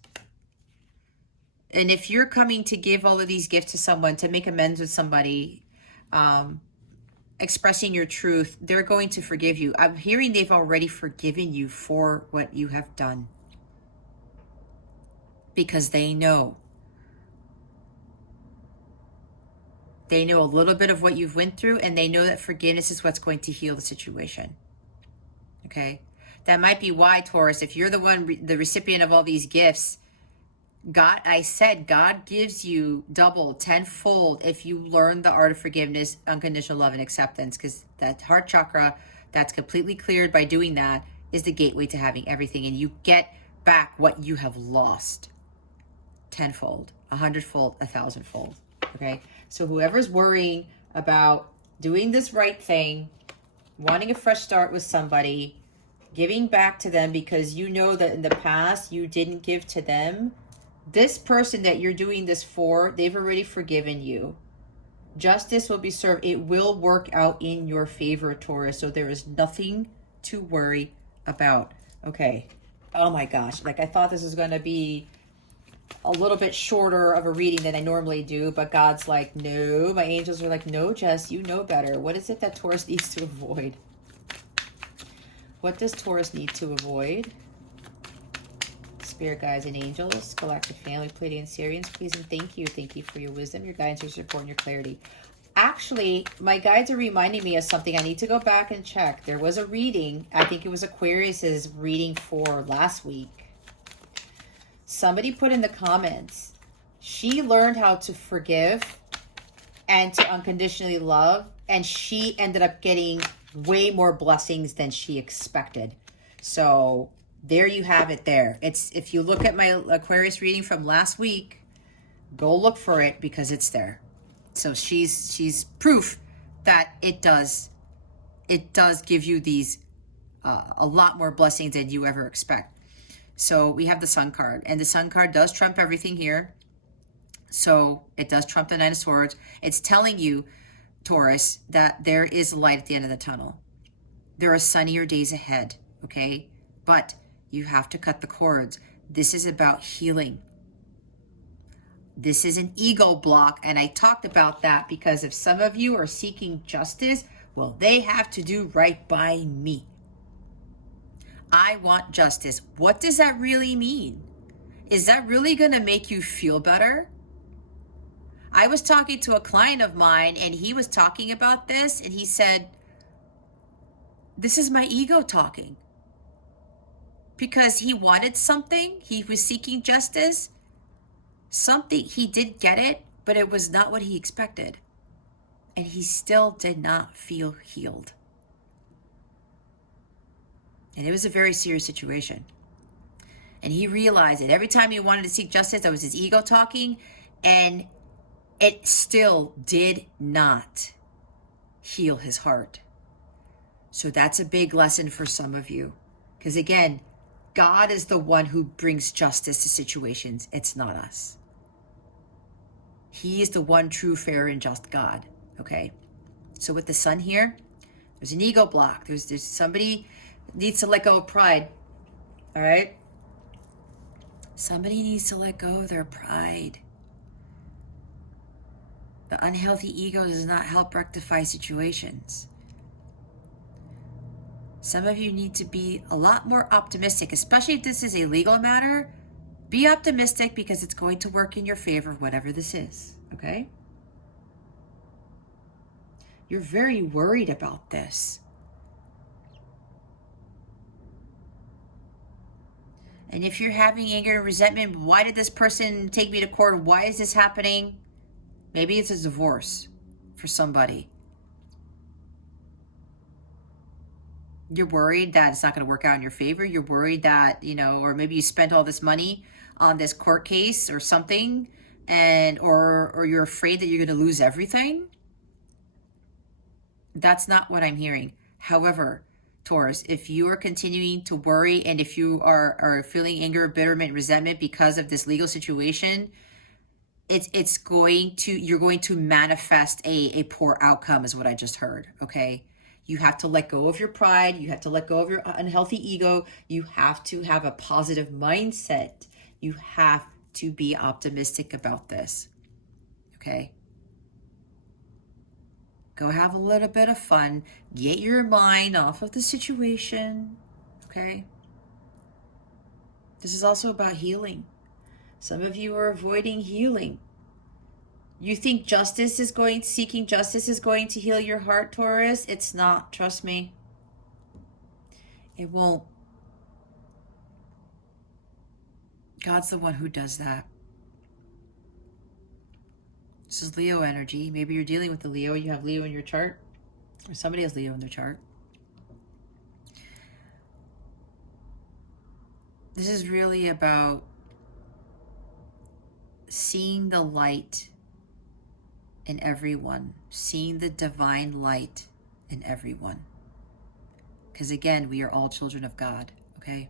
And if you're coming to give all of these gifts to someone, to make amends with somebody, expressing your truth, they're going to forgive you. I'm hearing they've already forgiven you for what you have done. Because they know. They know a little bit of what you've went through, and they know that forgiveness is what's going to heal the situation. Okay? That might be why, Taurus, if you're the one, the recipient of all these gifts, God, I said, God gives you double, tenfold if you learn the art of forgiveness, unconditional love, and acceptance, because that heart chakra that's completely cleared by doing that is the gateway to having everything, and you get back what you have lost tenfold, 100-fold, 1,000-fold. Okay, so whoever's worrying about doing this right thing, wanting a fresh start with somebody, giving back to them because you know that in the past you didn't give to them, this person that you're doing this for, they've already forgiven you. Justice will be served. It will work out in your favor, Taurus. So there is nothing to worry about. Okay. Oh my gosh. Like I thought this was going to be a little bit shorter of a reading than I normally do, but God's like, no. My angels are like, no, Jess, you know better. What is it that Taurus needs to avoid? What does Taurus need to avoid? Spirit guides and angels, galactic family, Pleiadian Sirians, please and thank you. Thank you for your wisdom, your guidance, your support, and your clarity. Actually, my guides are reminding me of something. I need to go back and check. There was a reading. I think it was Aquarius's reading for last week. Somebody put in the comments, she learned how to forgive and to unconditionally love, and she ended up getting way more blessings than she expected. So there you have it there. It's, if you look at my Aquarius reading from last week, go look for it because it's there. So she's proof that it does give you these a lot more blessings than you ever expect. So we have the Sun card, and the Sun card does trump everything here. So it does trump the Nine of Swords. It's telling you, Taurus, that there is light at the end of the tunnel. There are sunnier days ahead, okay? But you have to cut the cords. This is about healing. This is an ego block, and I talked about that because if some of you are seeking justice, well, they have to do right by me. I want justice. What does that really mean? Is that really going to make you feel better? I was talking to a client of mine, and he was talking about this, and he said, this is my ego talking. Because he wanted something, he was seeking justice, something, he did get it, but it was not what he expected. And he still did not feel healed. And it was a very serious situation. And he realized that every time he wanted to seek justice, that was his ego talking, and it still did not heal his heart. So that's a big lesson for some of you. Because again, God is the one who brings justice to situations. It's not us. He is the one true, fair, and just God. Okay? So with the Sun here, there's an ego block. There's somebody needs to let go of pride. All right? Somebody needs to let go of their pride. The unhealthy ego does not help rectify situations. Some of you need to be a lot more optimistic, especially if this is a legal matter. Be optimistic because it's going to work in your favor, whatever this is, okay? You're very worried about this. And if you're having anger and resentment, why did this person take me to court? Why is this happening? Maybe it's a divorce for somebody. You're worried that it's not going to work out in your favor. You're worried that, or maybe you spent all this money on this court case or something, and or you're afraid that you're going to lose everything. That's not what I'm hearing. However, Taurus, if you are continuing to worry and if you are feeling anger, bitterment, resentment because of this legal situation, you're going to manifest a poor outcome is what I just heard, okay? You have to let go of your pride. You have to let go of your unhealthy ego. You have to have a positive mindset. You have to be optimistic about this, okay? Go have a little bit of fun. Get your mind off of the situation, okay? This is also about healing. Some of you are avoiding healing. You think seeking justice is going to heal your heart, Taurus? It's not, trust me. It won't. God's the one who does that. This is Leo energy. Maybe you're dealing with the Leo. You have Leo in your chart, or somebody has Leo in their chart. This is really about seeing the light in everyone, seeing the divine light in everyone. Because again, we are all children of God, okay?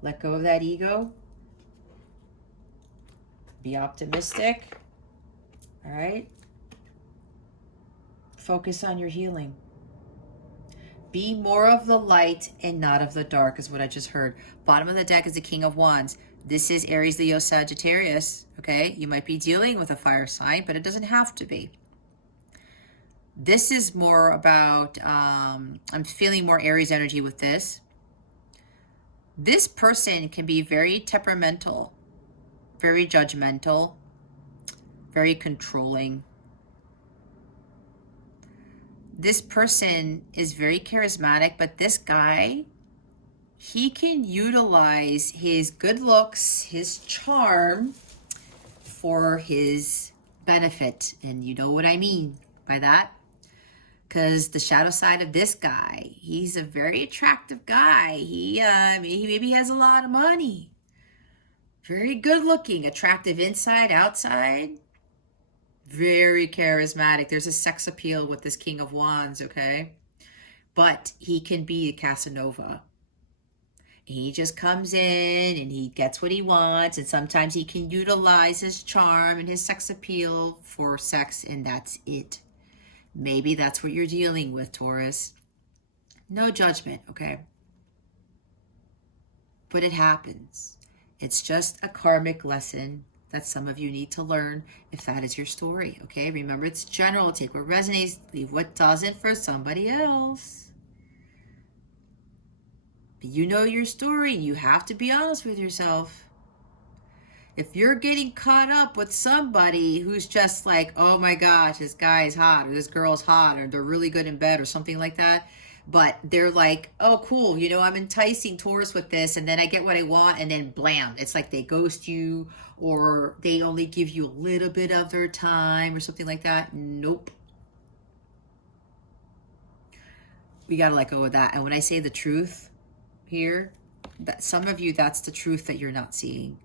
Let go of that ego. Be optimistic, all right? Focus on your healing. Be more of the light and not of the dark is what I just heard. Bottom of the deck is the King of Wands. This is Aries, Leo, Sagittarius, okay? You might be dealing with a fire sign, but it doesn't have to be. This is more about, I'm feeling more Aries energy with this. This person can be very temperamental, very judgmental, very controlling. This person is very charismatic, but this guy, he can utilize his good looks, his charm for his benefit. And you know what I mean by that? Because the shadow side of this guy, he's a very attractive guy. He maybe has a lot of money. Very good looking, attractive inside, outside. Very charismatic. There's a sex appeal with this King of Wands, okay? But he can be a Casanova. He just comes in and he gets what he wants, and sometimes he can utilize his charm and his sex appeal for sex, and that's it. Maybe that's what you're dealing with, Taurus. No judgment, okay? But it happens. It's just a karmic lesson that some of you need to learn if that is your story, okay? Remember, it's general. Take what resonates, leave what doesn't for somebody else. But you know your story. You have to be honest with yourself. If you're getting caught up with somebody who's just like, oh my gosh, this guy is hot, or this girl's hot, or they're really good in bed, or something like that, but they're like, oh cool, you know, I'm enticing Taurus with this, and then I get what I want, and then blam, it's like they ghost you, or they only give you a little bit of their time, or something like that. Nope. We got to let go of that. And when I say the truth here, that some of you, that's the truth that you're not seeing.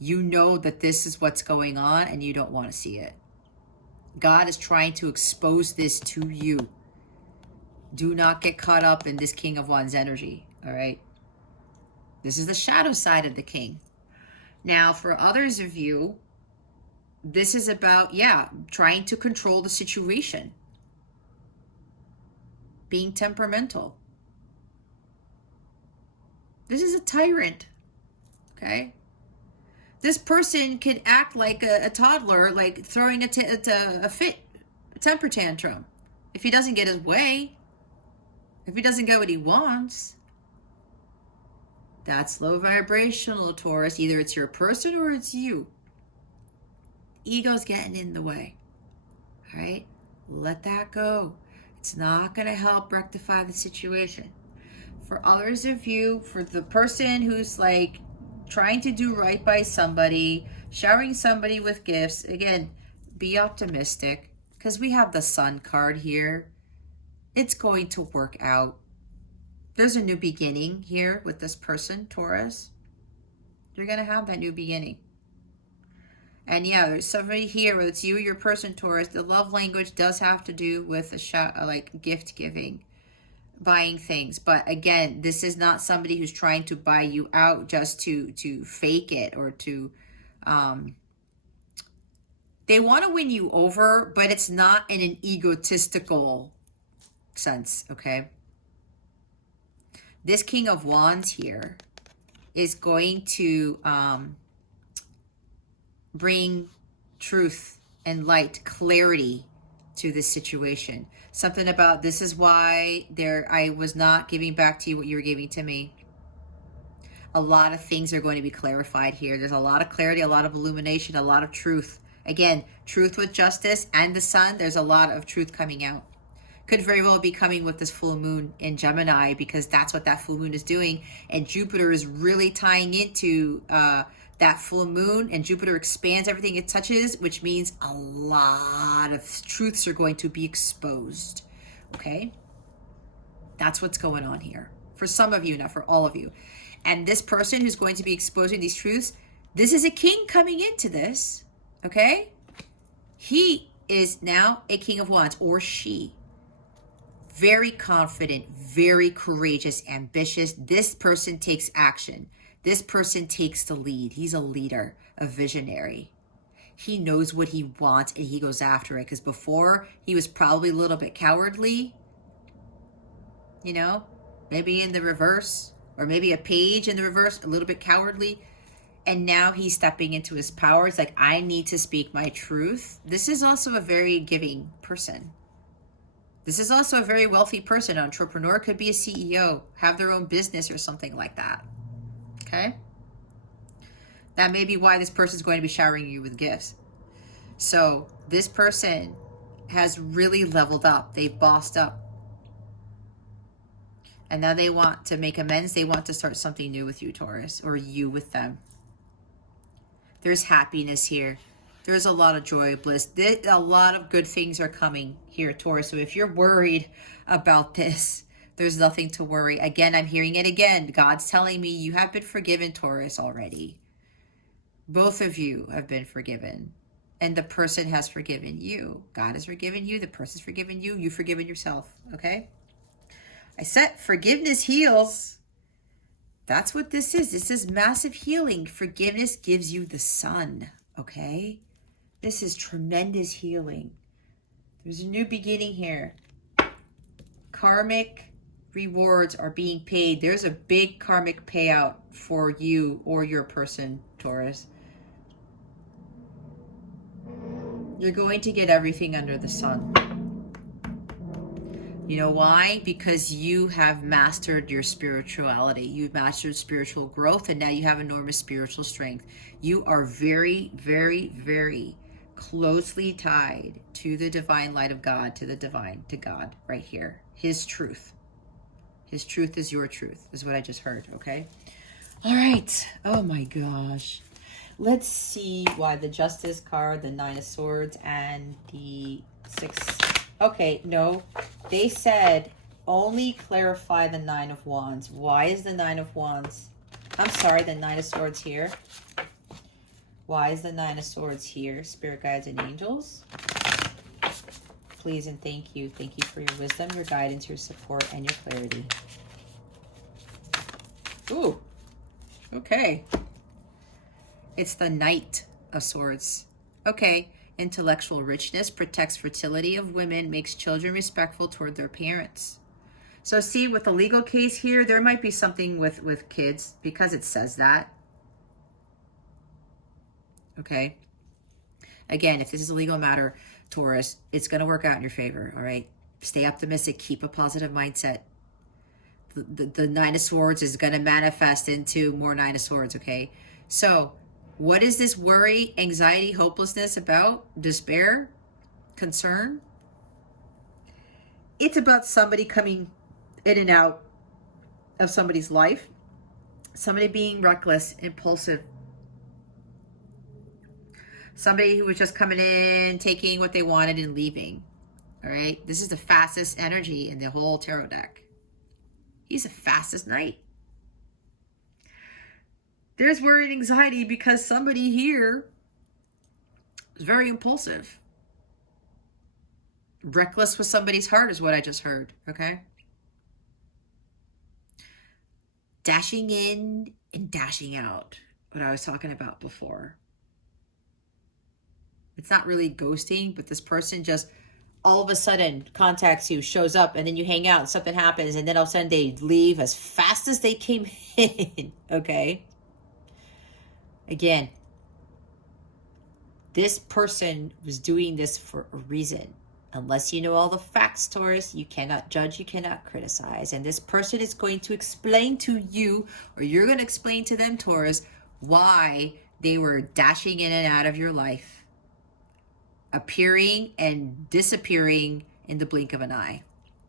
You know that this is what's going on and you don't want to see it. God is trying to expose this to you. Do not get caught up in this King of Wands energy, all right? This is the shadow side of the king. Now, for others of you, this is about, trying to control the situation. Being temperamental. This is a tyrant, okay? This person could act like a toddler, like throwing a temper tantrum. If he doesn't get his way, if he doesn't get what he wants, that's low vibrational, Taurus. Either it's your person or it's you. Ego's getting in the way, all right? Let that go. It's not going to help rectify the situation. For others of you, for the person who's like, trying to do right by somebody, showering somebody with gifts. Again, be optimistic because we have the Sun card here. It's going to work out. There's a new beginning here with this person, Taurus. You're going to have that new beginning. And yeah, there's somebody here, whether it's you or your person, Taurus, the love language does have to do with like gift giving. Buying things. But again, this is not somebody who's trying to buy you out just to fake it or to they want to win you over, but it's not in an egotistical sense, okay? This King of Wands here is going to bring truth and light, clarity to this situation. Something about this is why I was not giving back to you what you were giving to me. A lot of things are going to be clarified here. There's a lot of clarity, a lot of illumination, a lot of truth. Again, truth with justice and the sun, there's a lot of truth coming out. Could very well be coming with this full moon in Gemini because that's what that full moon is doing. And Jupiter is really tying into that full moon, and Jupiter expands everything it touches, which means a lot of truths are going to be exposed, okay? That's what's going on here. For some of you, not for all of you. And this person who's going to be exposing these truths, this is a king coming into this, okay? He is now a King of Wands, or she. Very confident, very courageous, ambitious. This person takes action. This person takes the lead. He's a leader, a visionary. He knows what he wants and he goes after it. Because before, he was probably a little bit cowardly. You know, maybe in the reverse. Or maybe a page in the reverse, a little bit cowardly. And now he's stepping into his power. It's like, I need to speak my truth. This is also a very giving person. This is also a very wealthy person. An entrepreneur, could be a CEO, have their own business or something like that. Okay? That may be why this person is going to be showering you with gifts. So this person has really leveled up. They bossed up. And now they want to make amends. They want to start something new with you, Taurus, or you with them. There's happiness here. There's a lot of joy, bliss. A lot of good things are coming here, Taurus. So if you're worried about this, there's nothing to worry. Again, I'm hearing it again. God's telling me you have been forgiven, Taurus, already. Both of you have been forgiven. And the person has forgiven you. God has forgiven you. The person's forgiven you. You've forgiven yourself. Okay? I said forgiveness heals. That's what this is. This is massive healing. Forgiveness gives you the sun, okay? This is tremendous healing. There's a new beginning here. Karmic rewards are being paid. There's a big karmic payout for you or your person, Taurus. You're going to get everything under the sun. You know why? Because you have mastered your spirituality. You've mastered spiritual growth, and now you have enormous spiritual strength. You are very, very, very closely tied to the divine light of God, to the divine, to God, right here. His truth. His truth is your truth, is what I just heard, okay? All right. Oh my gosh. Let's see why the Justice card, the Nine of Swords, and the Six. Okay, no. They said only clarify the Nine of Wands. Why is the Nine of Wands? I'm sorry, the Nine of Swords here. Why is the Nine of Swords here? Spirit guides and angels. Please and thank you. Thank you for your wisdom, your guidance, your support, and your clarity. Ooh. Okay. It's the Knight of Swords. Okay. Intellectual richness protects fertility of women, makes children respectful toward their parents. So see, with the legal case here, there might be something with kids because it says that. Okay. Again, if this is a legal matter, Taurus, it's going to work out in your favor, all right? Stay optimistic. Keep a positive mindset. The Nine of Swords is going to manifest into more Nine of Swords, okay? So what is this worry, anxiety, hopelessness about? Despair? Concern? It's about somebody coming in and out of somebody's life. Somebody being reckless, impulsive. Somebody who was just coming in, taking what they wanted and leaving. All right? This is the fastest energy in the whole tarot deck. He's the fastest knight. There's worry and anxiety because somebody here is very impulsive. Reckless with somebody's heart is what I just heard, okay? Dashing in and dashing out, what I was talking about before. It's not really ghosting, but this person just all of a sudden contacts you, shows up, and then you hang out and something happens, and then all of a sudden they leave as fast as they came in, okay? Again, this person was doing this for a reason. Unless you know all the facts, Taurus, you cannot judge, you cannot criticize. And this person is going to explain to you, or you're going to explain to them, Taurus, why they were dashing in and out of your life, appearing and disappearing in the blink of an eye.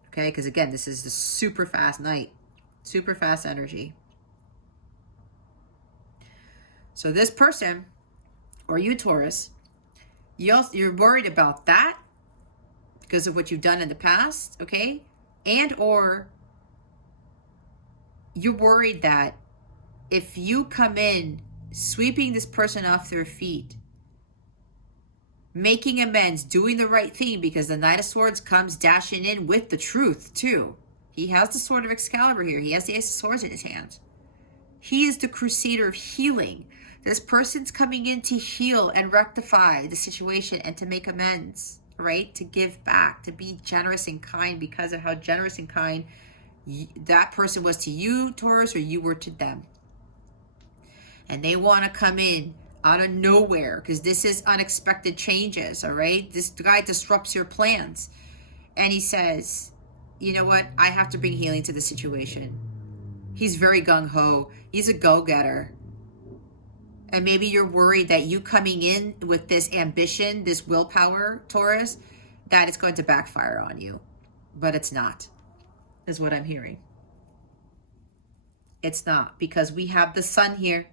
Okay, because again, this is the super fast night, super fast energy. So this person, or you, Taurus, you're worried about that because of what you've done in the past, okay? And or you're worried that if you come in sweeping this person off their feet, making amends, doing the right thing, because the Knight of Swords comes dashing in with the truth too. He has the Sword of Excalibur here. He has the Ace of Swords in his hands. He is the Crusader of healing. This person's coming in to heal and rectify the situation and to make amends, right? To give back, to be generous and kind because of how generous and kind that person was to you, Taurus, or you were to them. And they want to come in out of nowhere because this is unexpected changes, all right? This guy disrupts your plans. And he says, you know what? I have to bring healing to the situation. He's very gung-ho. He's a go-getter. And maybe you're worried that you coming in with this ambition, this willpower, Taurus, that it's going to backfire on you. But it's not, is what I'm hearing. It's not, because we have the sun here.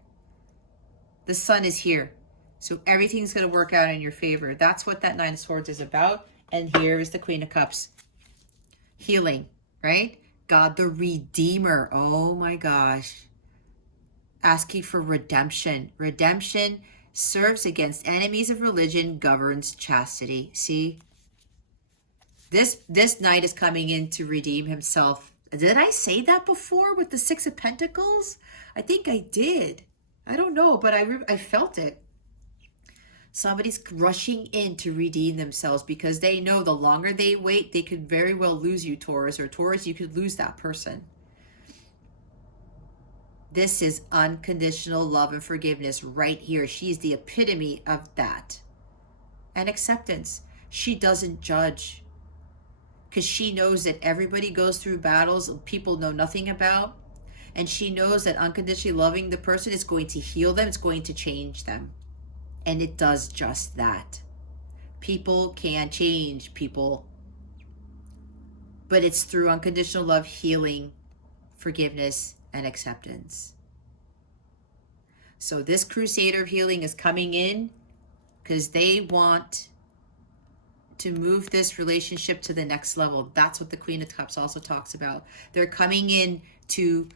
The sun is here. So everything's going to work out in your favor. That's what that Nine of Swords is about. And here is the Queen of Cups. Healing, right? God the Redeemer. Oh my gosh. Asking for redemption. Redemption serves against enemies of religion, governs chastity. See? This knight is coming in to redeem himself Did I say that before with the Six of Pentacles? I think I did. I don't know, but I felt it. Somebody's rushing in to redeem themselves because they know the longer they wait, they could very well lose you, Taurus. Or Taurus, you could lose that person. This is unconditional love and forgiveness right here. She's the epitome of that. And acceptance. She doesn't judge. Because she knows that everybody goes through battles people know nothing about. And she knows that unconditionally loving the person is going to heal them. It's going to change them. And it does just that. People can change people. But it's through unconditional love, healing, forgiveness, and acceptance. So this Crusader of Healing is coming in because they want to move this relationship to the next level. That's what the Queen of Cups also talks about. They're coming in to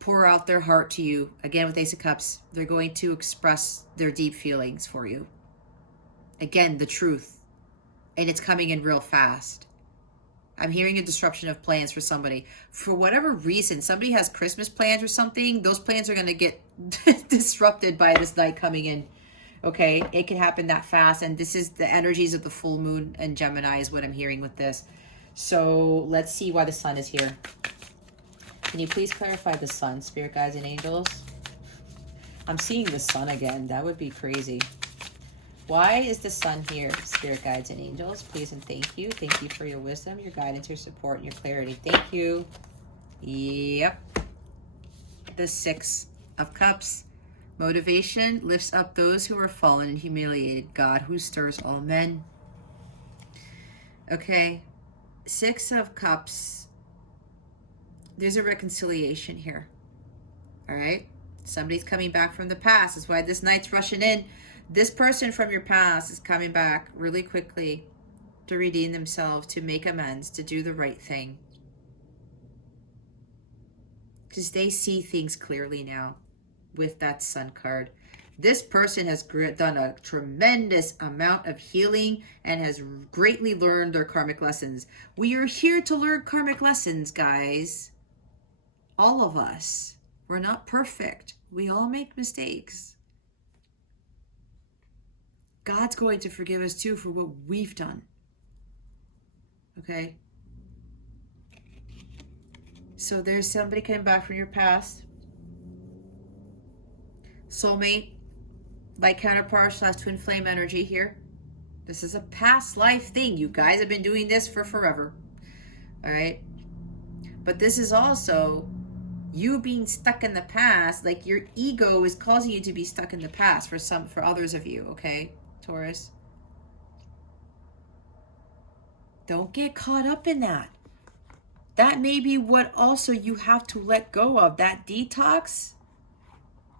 pour out their heart to you. Again, with Ace of Cups, they're going to express their deep feelings for you. Again, the truth. And it's coming in real fast. I'm hearing a disruption of plans for somebody. For whatever reason, somebody has Christmas plans or something. Those plans are going to get disrupted by this night coming in. Okay, it can happen that fast. And this is the energies of the full moon and Gemini is what I'm hearing with this. So let's see why the sun is here. Can you please clarify the sun, spirit guides and angels? I'm seeing the sun again. That would be crazy. Why is the sun here, spirit guides and angels? Please and thank you. Thank you for your wisdom, your guidance, your support, and your clarity. Thank you. Yep. The Six of Cups. Motivation lifts up those who are fallen and humiliated. God who stirs all men. Okay. Six of Cups. There's a reconciliation here. All right. Somebody's coming back from the past. That's why this night's rushing in. This person from your past is coming back really quickly to redeem themselves, to make amends, to do the right thing. Because they see things clearly now with that Sun card. This person has done a tremendous amount of healing and has greatly learned their karmic lessons. We are here to learn karmic lessons, guys. All of us. We're not perfect. We all make mistakes. God's going to forgive us too for what we've done. Okay? So there's somebody coming back from your past. Soulmate, like counterpart / twin flame energy here. This is a past life thing. You guys have been doing this for forever. All right? But this is also you being stuck in the past. Like your ego is causing you to be stuck in the past for others of you, okay? Taurus. Don't get caught up in that. That may be what also you have to let go of. That detox.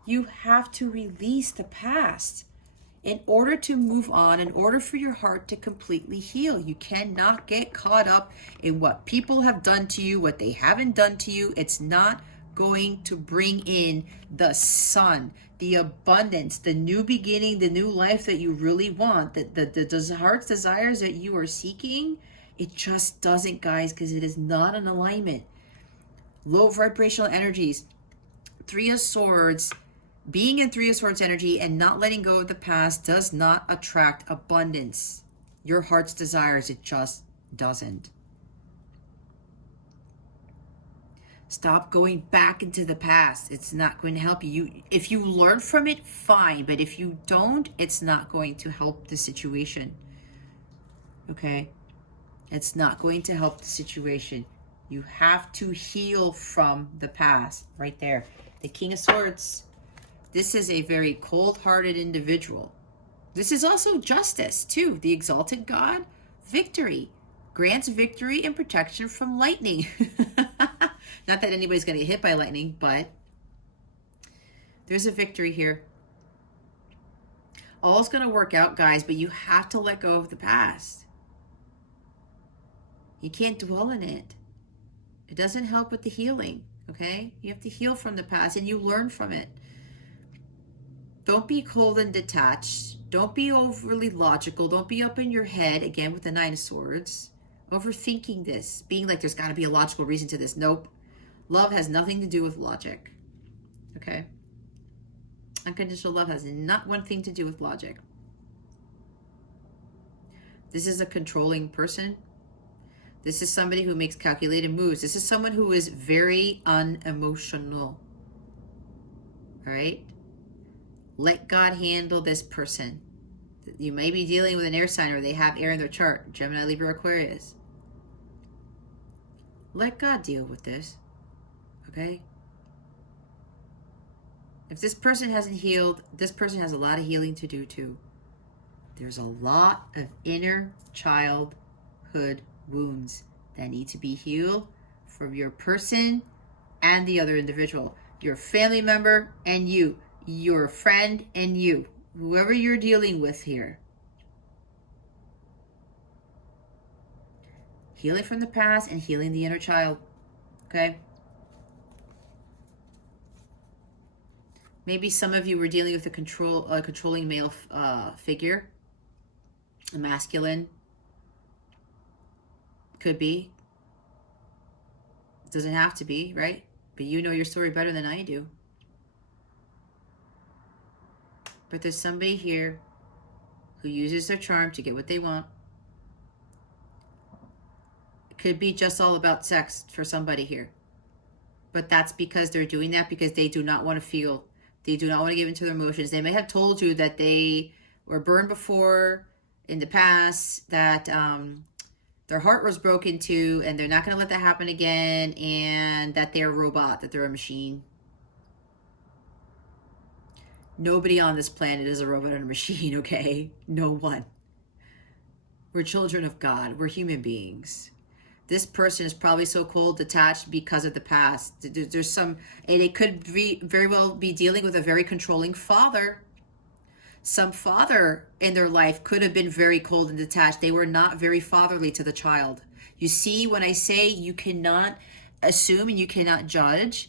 You have to release the past in order to move on, in order for your heart to completely heal. You cannot get caught up in what people have done to you, what they haven't done to you. It's not going to bring in the sun, the abundance, the new beginning, the new life that you really want, the heart's desires that you are seeking. It just doesn't, guys, because it is not an alignment. Low vibrational energies. Three of Swords. Being in Three of Swords energy and not letting go of the past does not attract abundance. Your heart's desires, it just doesn't. Stop going back into the past. It's not going to help you. If you learn from it, fine. But if you don't, it's not going to help the situation. Okay? It's not going to help the situation. You have to heal from the past. Right there. The King of Swords. This is a very cold-hearted individual. This is also justice, too. The exalted God, victory. Grants victory and protection from lightning. Not that anybody's going to get hit by lightning, but there's a victory here. All's going to work out, guys, but you have to let go of the past. You can't dwell in it. It doesn't help with the healing, okay? You have to heal from the past, and you learn from it. Don't be cold and detached. Don't be overly logical. Don't be up in your head, again, with the Nine of Swords. overthinking this, being like there's got to be a logical reason to this. Nope. Love has nothing to do with logic. Okay? Unconditional love has not one thing to do with logic. This is a controlling person. This is somebody who makes calculated moves. This is someone who is very unemotional. All right? Let God handle this person. You may be dealing with an air sign, or they have air in their chart. Gemini, Libra, Aquarius. Let God deal with this. Okay? If this person hasn't healed, this person has a lot of healing to do too. There's a lot of inner childhood wounds that need to be healed from your person and the other individual. Your family member and you. Your friend and you. Whoever you're dealing with here. Healing from the past and healing the inner child. Okay? Maybe some of you were dealing with a controlling male figure. A masculine. Could be. Doesn't have to be, right? But you know your story better than I do. But there's somebody here who uses their charm to get what they want. It could be just all about sex for somebody here. But that's because they're doing that because they do not want to feel. They do not want to give into their emotions. They may have told you that they were burned before in the past, that their heart was broken too, and they're not going to let that happen again, and that they're a robot, that they're a machine. Nobody on this planet is a robot or a machine, okay? No one. We're children of God. We're human beings. This person is probably so cold, detached because of the past. There's some, and it could be very well be dealing with a very controlling father. Some father in their life could have been very cold and detached. They were not very fatherly to the child. You see, when I say you cannot assume and you cannot judge,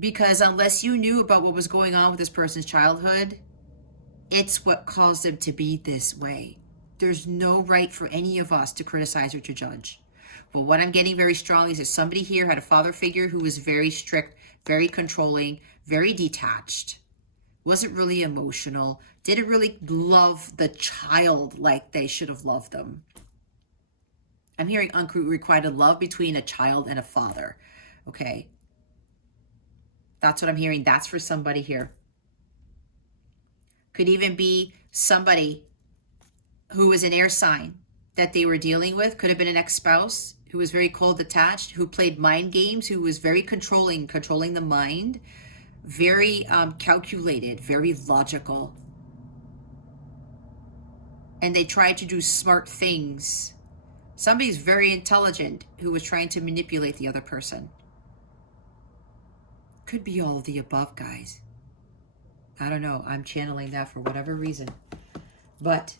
because unless you knew about what was going on with this person's childhood, it's what caused them to be this way. There's no right for any of us to criticize or to judge. But what I'm getting very strongly is that somebody here had a father figure who was very strict, very controlling, very detached, wasn't really emotional, didn't really love the child like they should have loved them. I'm hearing unrequited love between a child and a father. Okay. That's what I'm hearing. That's for somebody here. Could even be somebody who was an air sign that they were dealing with. Could have been an ex-spouse who was very cold, detached, who played mind games, who was very controlling the mind, very calculated, very logical. And they tried to do smart things. Somebody's very intelligent who was trying to manipulate the other person. Could be all of the above, guys. I don't know. I'm channeling that for whatever reason. But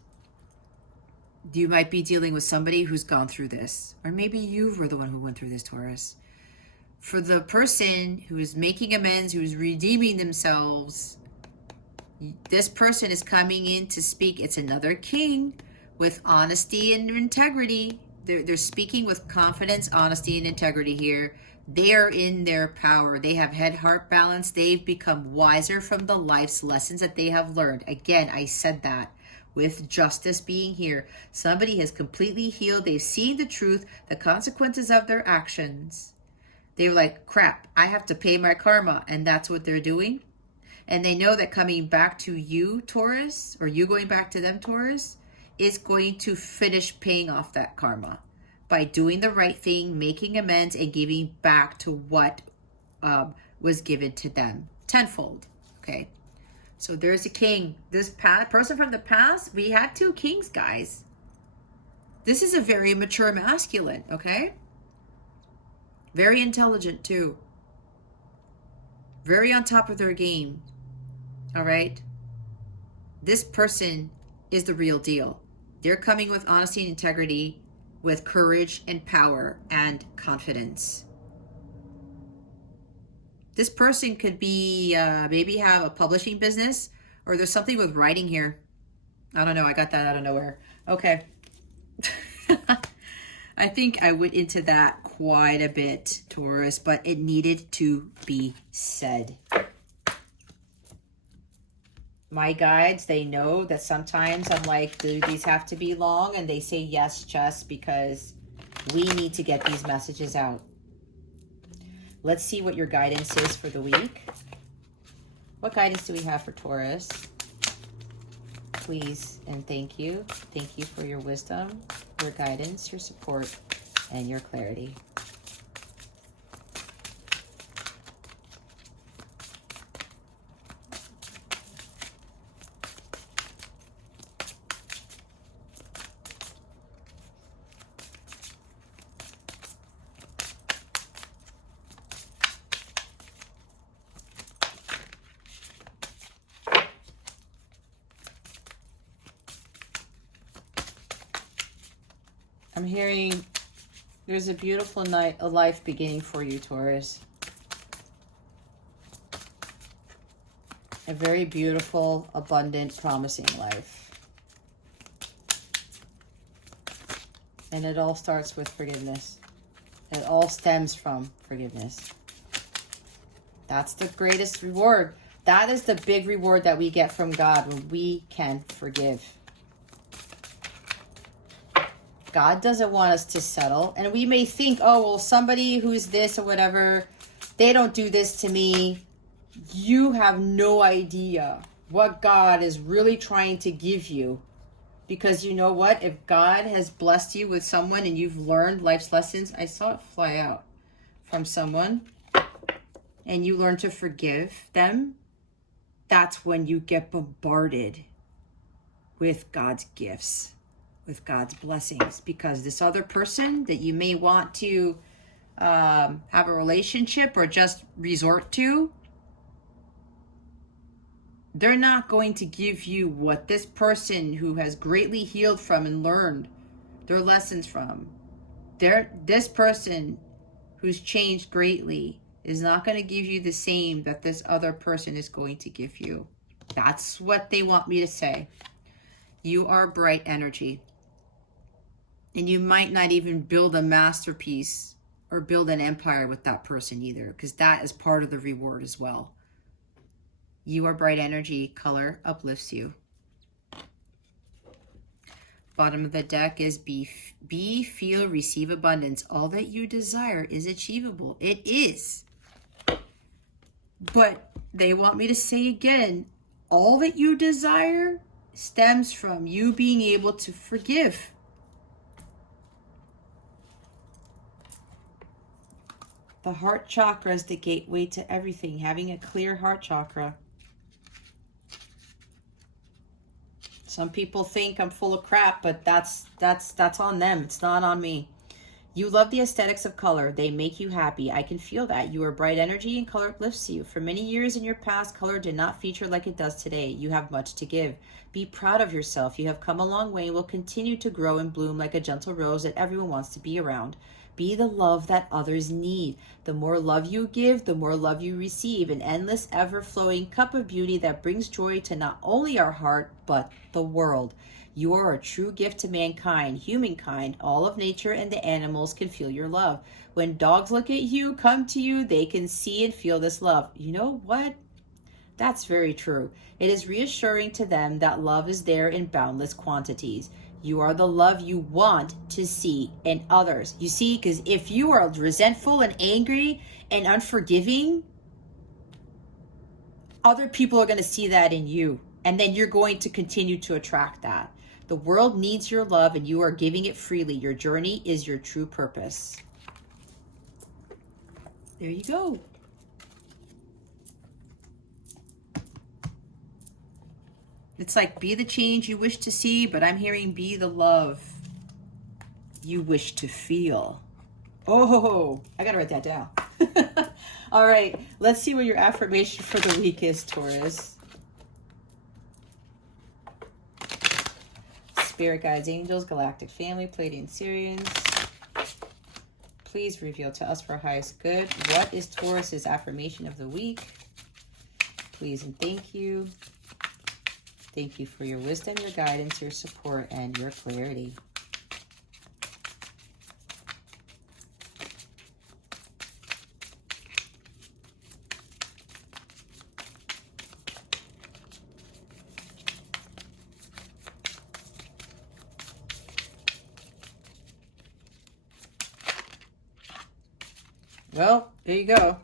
you might be dealing with somebody who's gone through this. Or maybe you were the one who went through this, Taurus. For the person who is making amends, who is redeeming themselves, this person is coming in to speak. It's another king with honesty and integrity. They're speaking with confidence, honesty, and integrity here. They're in their power. They have head-heart balance. They've become wiser from the life's lessons that they have learned. Again, I said that with justice being here. Somebody has completely healed. They've seen the truth, the consequences of their actions. They were like, crap, I have to pay my karma. And that's what they're doing. And they know that coming back to you, Taurus, or you going back to them, Taurus, is going to finish paying off that karma by doing the right thing, making amends, and giving back to what was given to them tenfold. Okay, so there's a king. This person from the past, we had two kings, guys. This is a very mature masculine, okay? Very intelligent too. Very on top of their game. All right? This person is the real deal. They're coming with honesty and integrity, with courage and power and confidence. This person could be, maybe have a publishing business, or there's something with writing here. I don't know. I got that out of nowhere. Okay. I think I went into that quite a bit, Taurus, but it needed to be said. My guides, they know that sometimes I'm like, do these have to be long? And they say yes, just because we need to get these messages out. Let's see what your guidance is for the week. What guidance do we have for Taurus? Please and thank you. Thank you for your wisdom, your guidance, your support, and your clarity. I'm hearing there's a beautiful night, a life beginning for you, Taurus. A very beautiful, abundant, promising life. And it all starts with forgiveness. It all stems from forgiveness. That's the greatest reward. That is the big reward that we get from God when we can forgive. God doesn't want us to settle. And we may think, oh, well, somebody who's this or whatever, they don't do this to me. You have no idea what God is really trying to give you. Because you know what? If God has blessed you with someone and you've learned life's lessons, I saw it fly out from someone, and you learn to forgive them, that's when you get bombarded with God's gifts, with God's blessings. Because this other person that you may want to have a relationship or just resort to, they're not going to give you what this person who has greatly healed from and learned their lessons from. This person who's changed greatly is not going to give you the same that this other person is going to give you. That's what they want me to say. You are bright energy. And you might not even build a masterpiece or build an empire with that person either, because that is part of the reward as well. You are bright energy. Color uplifts you. Bottom of the deck is be, feel, receive abundance. All that you desire is achievable. It is. But they want me to say again, all that you desire stems from you being able to forgive. The heart chakra is the gateway to everything. Having a clear heart chakra. Some people think I'm full of crap, but that's on them. It's not on me. You love the aesthetics of color. They make you happy. I can feel that. You are bright energy and color uplifts you. For many years in your past, color did not feature like it does today. You have much to give. Be proud of yourself. You have come a long way and will continue to grow and bloom like a gentle rose that everyone wants to be around. Be the love that others need. The more love you give, the more love you receive. An endless, ever-flowing cup of beauty that brings joy to not only our heart, but the world. You are a true gift to mankind, humankind. All of nature and the animals can feel your love. When dogs look at you, come to you, they can see and feel this love. You know what? That's very true. It is reassuring to them that love is there in boundless quantities. You are the love you want to see in others. You see, because if you are resentful and angry and unforgiving, other people are going to see that in you. And then you're going to continue to attract that. The world needs your love and you are giving it freely. Your journey is your true purpose. There you go. It's like, be the change you wish to see, but I'm hearing be the love you wish to feel. Oh, I gotta write that down. All right, let's see what your affirmation for the week is, Taurus. Spirit guides, angels, galactic family, Pleiadian Sirians. Please reveal to us for highest good. What is Taurus's affirmation of the week? Please and thank you. Thank you for your wisdom, your guidance, your support, and your clarity. Well, there you go.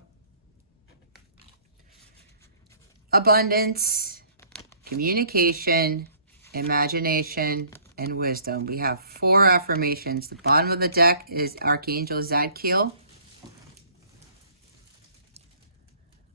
Abundance, communication, imagination, and wisdom. We have 4 affirmations. The bottom of the deck is Archangel Zadkiel.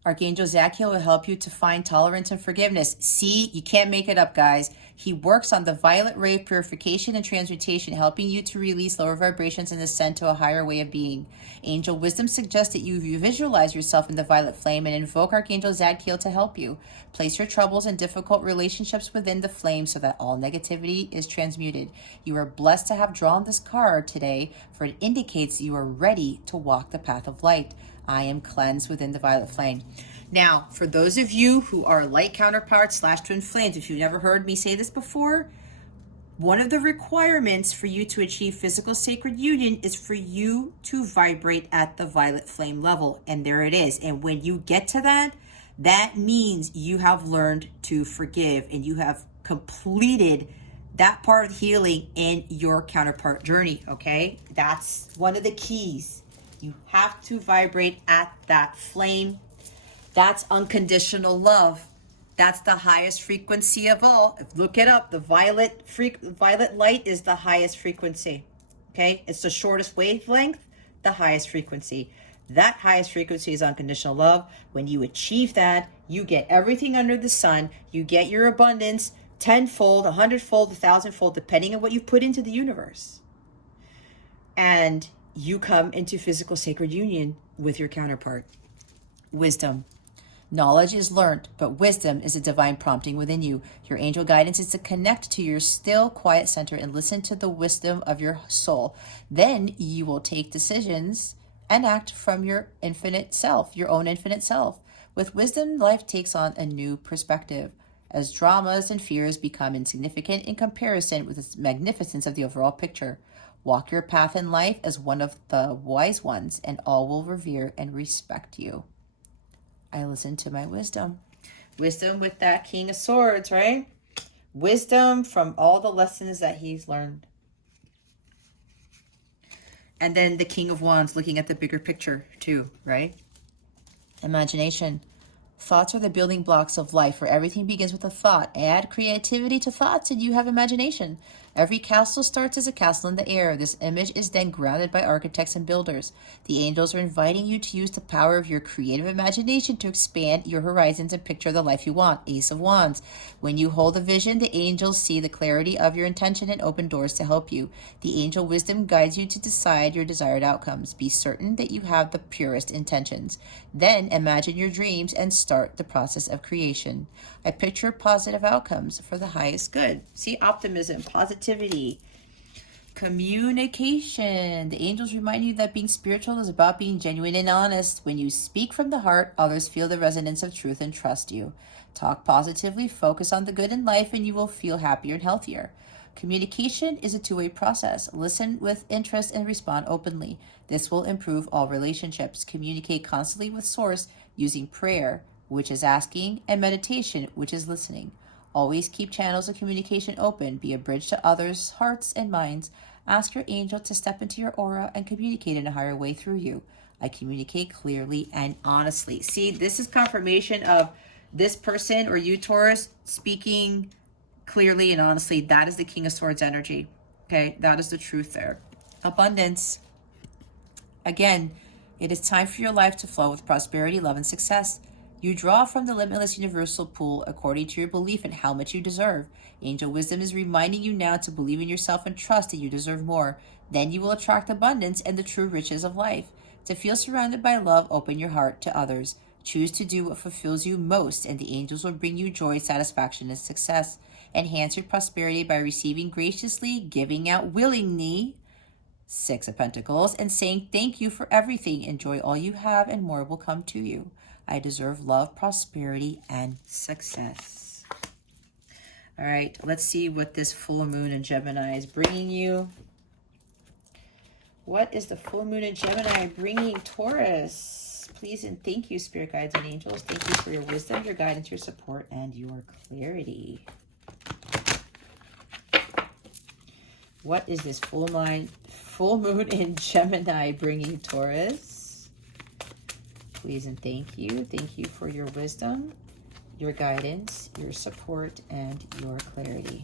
Archangel Zadkiel will help you to find tolerance and forgiveness. See, you can't make it up, guys. He works on the violet ray of purification and transmutation, helping you to release lower vibrations and ascend to a higher way of being. Angel Wisdom suggests that you visualize yourself in the violet flame and invoke Archangel Zadkiel to help you. Place your troubles and difficult relationships within the flame so that all negativity is transmuted. You are blessed to have drawn this card today, for it indicates you are ready to walk the path of light. I am cleansed within the violet flame. Now, for those of you who are light counterparts / twin flames, if you've never heard me say this before, one of the requirements for you to achieve physical sacred union is for you to vibrate at the violet flame level. And there it is. And when you get to that, that means you have learned to forgive and you have completed that part of healing in your counterpart journey, okay? That's one of the keys. You have to vibrate at that flame. That's unconditional love. That's the highest frequency of all. Look it up. The violet light is the highest frequency. Okay? It's the shortest wavelength, the highest frequency. That highest frequency is unconditional love. When you achieve that, you get everything under the sun. You get your abundance tenfold, 100-fold, 1,000-fold, depending on what you put into the universe. And you come into physical sacred union with your counterpart. Wisdom. Knowledge is learned, but wisdom is a divine prompting within you. Your angel guidance is to connect to your still, quiet center and listen to the wisdom of your soul. Then you will take decisions and act from your infinite self, your own infinite self. With wisdom, life takes on a new perspective, as dramas and fears become insignificant in comparison with the magnificence of the overall picture. Walk your path in life as one of the wise ones, and all will revere and respect you. I listen to my wisdom. Wisdom with that King of Swords, right? Wisdom from all the lessons that he's learned. And then the King of Wands looking at the bigger picture too, right? Imagination. Thoughts are the building blocks of life, where everything begins with a thought. Add creativity to thoughts and you have imagination. Every castle starts as a castle in the air. This image is then grounded by architects and builders. The angels are inviting you to use the power of your creative imagination to expand your horizons and picture the life you want. Ace of Wands. When you hold a vision, the angels see the clarity of your intention and open doors to help you. The angel wisdom guides you to decide your desired outcomes. Be certain that you have the purest intentions. Then imagine your dreams and start the process of creation. I picture positive outcomes for the highest good. See, optimism, positivity, communication. The angels remind you that being spiritual is about being genuine and honest. When you speak from the heart, others feel the resonance of truth and trust you. Talk positively, focus on the good in life, and you will feel happier and healthier. Communication is a two-way process. Listen with interest and respond openly. This will improve all relationships. Communicate constantly with Source using prayer, which is asking, and meditation, which is listening. Always keep channels of communication open. Be a bridge to others' hearts and minds. Ask your angel to step into your aura and communicate in a higher way through you. I communicate clearly and honestly. See, this is confirmation of this person or you, Taurus, speaking clearly and honestly. That is the King of Swords energy. Okay, that is the truth there. Abundance. Again, it is time for your life to flow with prosperity, love, and success. You draw from the limitless universal pool according to your belief in how much you deserve. Angel wisdom is reminding you now to believe in yourself and trust that you deserve more. Then you will attract abundance and the true riches of life. To feel surrounded by love, open your heart to others. Choose to do what fulfills you most, and the angels will bring you joy, satisfaction, and success. Enhance your prosperity by receiving graciously, giving out willingly, 6 of Pentacles, and saying thank you for everything. Enjoy all you have and more will come to you. I deserve love, prosperity, and success. All right, let's see what this full moon in Gemini is bringing you. What is the full moon in Gemini bringing Taurus? Please and thank you, Spirit Guides and Angels. Thank you for your wisdom, your guidance, your support, and your clarity. What is this full moon in Gemini bringing Taurus? please and thank you. Thank you for your wisdom, your guidance, your support, and your clarity.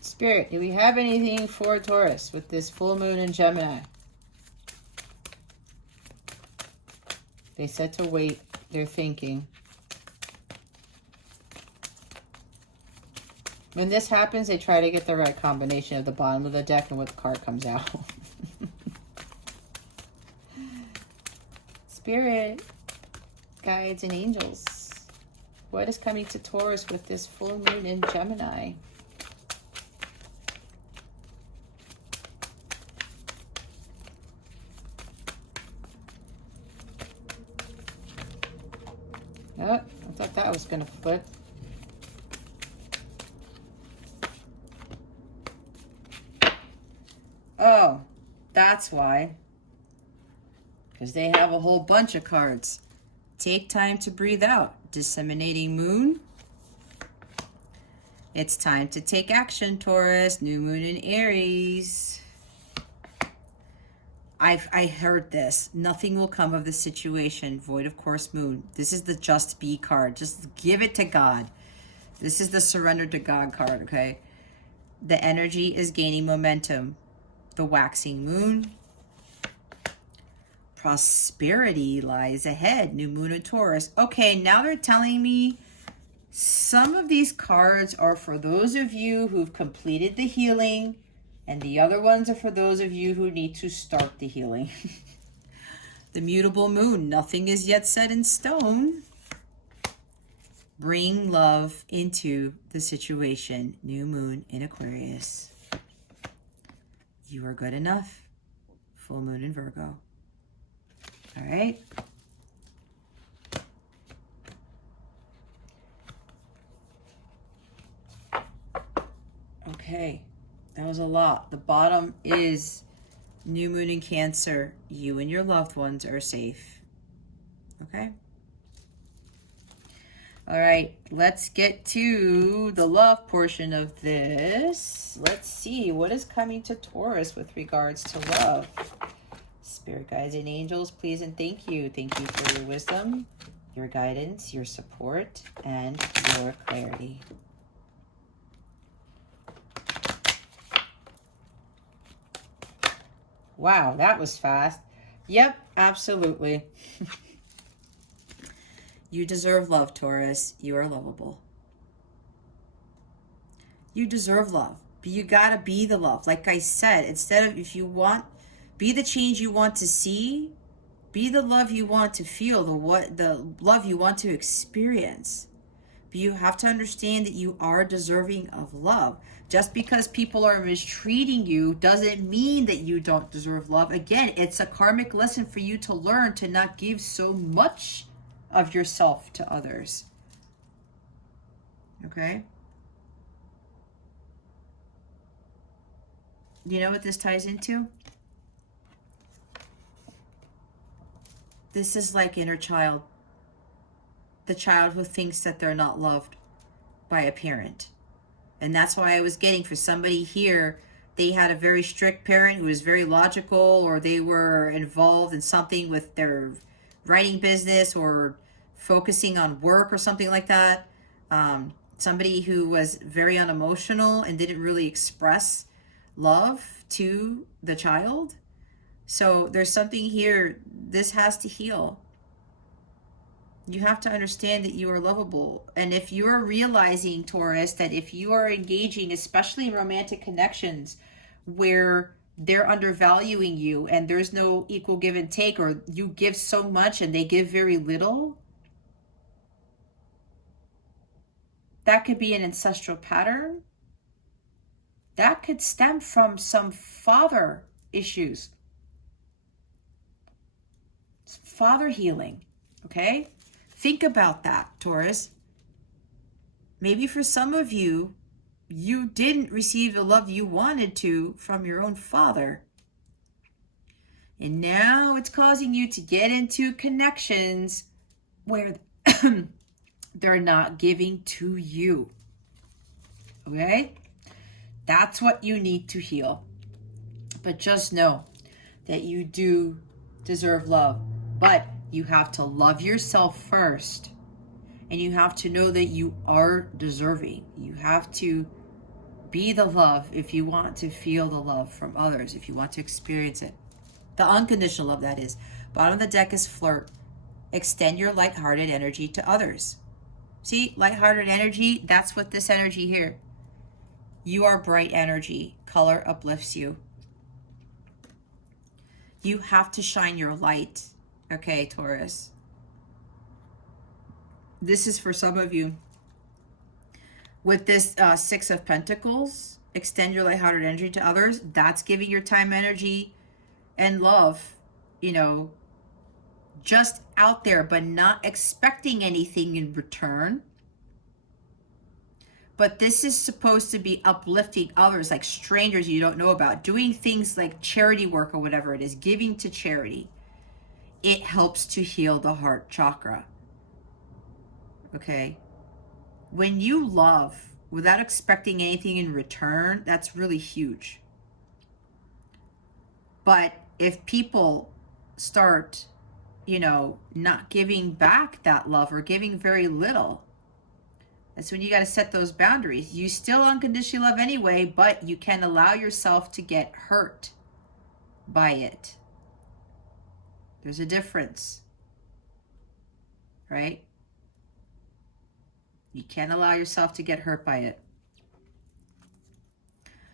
Spirit, do we have anything for Taurus with this full moon in Gemini? They said to wait. They're thinking. When this happens, they try to get the right combination of the bottom of the deck and what the card comes out. Spirit, guides, and angels. What is coming to Taurus with this full moon in Gemini? Oh, I thought that was going to flip. Oh, that's why. Because they have a whole bunch of cards. Take time to breathe out. Disseminating moon. It's time to take action, Taurus. New moon in Aries. I heard this. Nothing will come of this situation. Void of course moon. This is the just be card. Just give it to God. This is the surrender to God card, okay? The energy is gaining momentum. The waxing moon. Prosperity lies ahead. New moon in Taurus. Okay, now they're telling me some of these cards are for those of you who've completed the healing, and the other ones are for those of you who need to start the healing. The mutable moon. Nothing is yet set in stone. Bring love into the situation. New moon in Aquarius. You are good enough. Full moon in Virgo. All right. Okay. That was a lot. The bottom is new moon in Cancer. You and your loved ones are safe. Okay. All right. Let's get to the love portion of this. Let's see what is coming to Taurus with regards to love. Spirit guides and angels, please and thank you. Thank you for your wisdom, your guidance, your support, and your clarity. Wow, that was fast. Yep, absolutely. You deserve love, Taurus. You are lovable. You deserve love. But you gotta be the love. Like I said, instead of if you want, be the change you want to see, be the love you want to feel, the love you want to experience. But you have to understand that you are deserving of love. Just because people are mistreating you doesn't mean that you don't deserve love. Again, it's a karmic lesson for you to learn to not give so much of yourself to others. Okay? You know what this ties into? This is like inner child. The child who thinks that they're not loved by a parent. And that's why I was getting for somebody here, they had a very strict parent who was very logical, or they were involved in something with their writing business or focusing on work or something like that. Somebody who was very unemotional and didn't really express love to the child. So there's something here, this has to heal. You have to understand that you are lovable. And if you're realizing, Taurus, that if you are engaging, especially in romantic connections, where they're undervaluing you and there's no equal give and take, or you give so much and they give very little, that could be an ancestral pattern. That could stem from some father issues. Father healing, okay? Think about that, Taurus. maybe for some of you, you didn't receive the love you wanted to from your own father. And now it's causing you to get into connections where they're not giving to you. Okay? That's what you need to heal. But just know that you do deserve love. But you have to love yourself first. And you have to know that you are deserving. You have to be the love if you want to feel the love from others, if you want to experience it. The unconditional love, that is. Bottom of the deck is flirt. Extend your lighthearted energy to others. See, lighthearted energy, that's what this energy here. You are bright energy. Color uplifts you. You have to shine your light. Okay, Taurus. This is for some of you. With this Six of Pentacles, extend your lighthearted energy to others. That's giving your time, energy, and love, you know, just out there, but not expecting anything in return. But this is supposed to be uplifting others, like strangers you don't know about, doing things like charity work or whatever it is, giving to charity. It helps to heal the heart chakra. Okay? When you love without expecting anything in return, that's really huge. But if people start, you know, not giving back that love or giving very little, that's when you got to set those boundaries. You still unconditionally love anyway, but you can allow yourself to get hurt by it. There's a difference, right? You can't allow yourself to get hurt by it.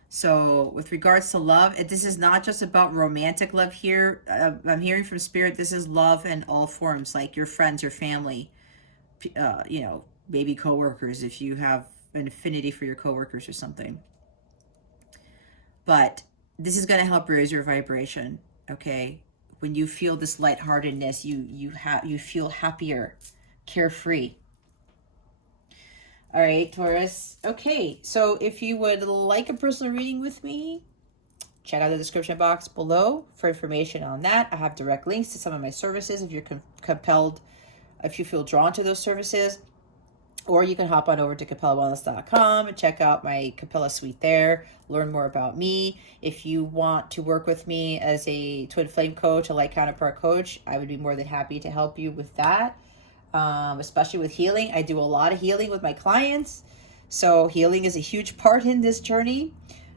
So with regards to love, this is not just about romantic love here. I'm hearing from Spirit, this is love in all forms, like your friends, your family, you know, maybe coworkers, if you have an affinity for your coworkers or something. But this is going to help raise your vibration, okay? When you feel this lightheartedness, you feel happier, carefree. All right, Taurus. Okay, so if you would like a personal reading with me, check out the description box below for information on that. I have direct links to some of my services if you're compelled, if you feel drawn to those services. Or you can hop on over to CapellaWellness.com and check out my Capella suite there. Learn more about me. If you want to work with me as a twin flame coach, a light counterpart coach, I would be more than happy to help you with that. Especially with healing. I do a lot of healing with my clients. So healing is a huge part in this journey.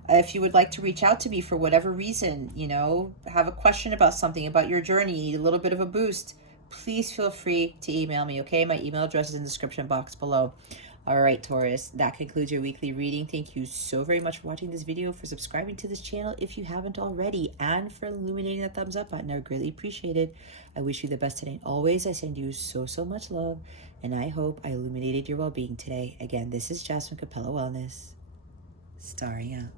If you would like to reach out to me for whatever reason, you know, have a question about something, about your journey, need a little bit of a boost, please feel free to email me, okay? My email address is in the description box below. All right, Taurus, that concludes your weekly reading. Thank you so very much for watching this video, for subscribing to this channel if you haven't already, and for illuminating that thumbs up button. I greatly appreciate it. I wish you the best today. Always, I send you so much love, and I hope I illuminated your well-being today. Again, this is Jess from Capella Wellness, starring out.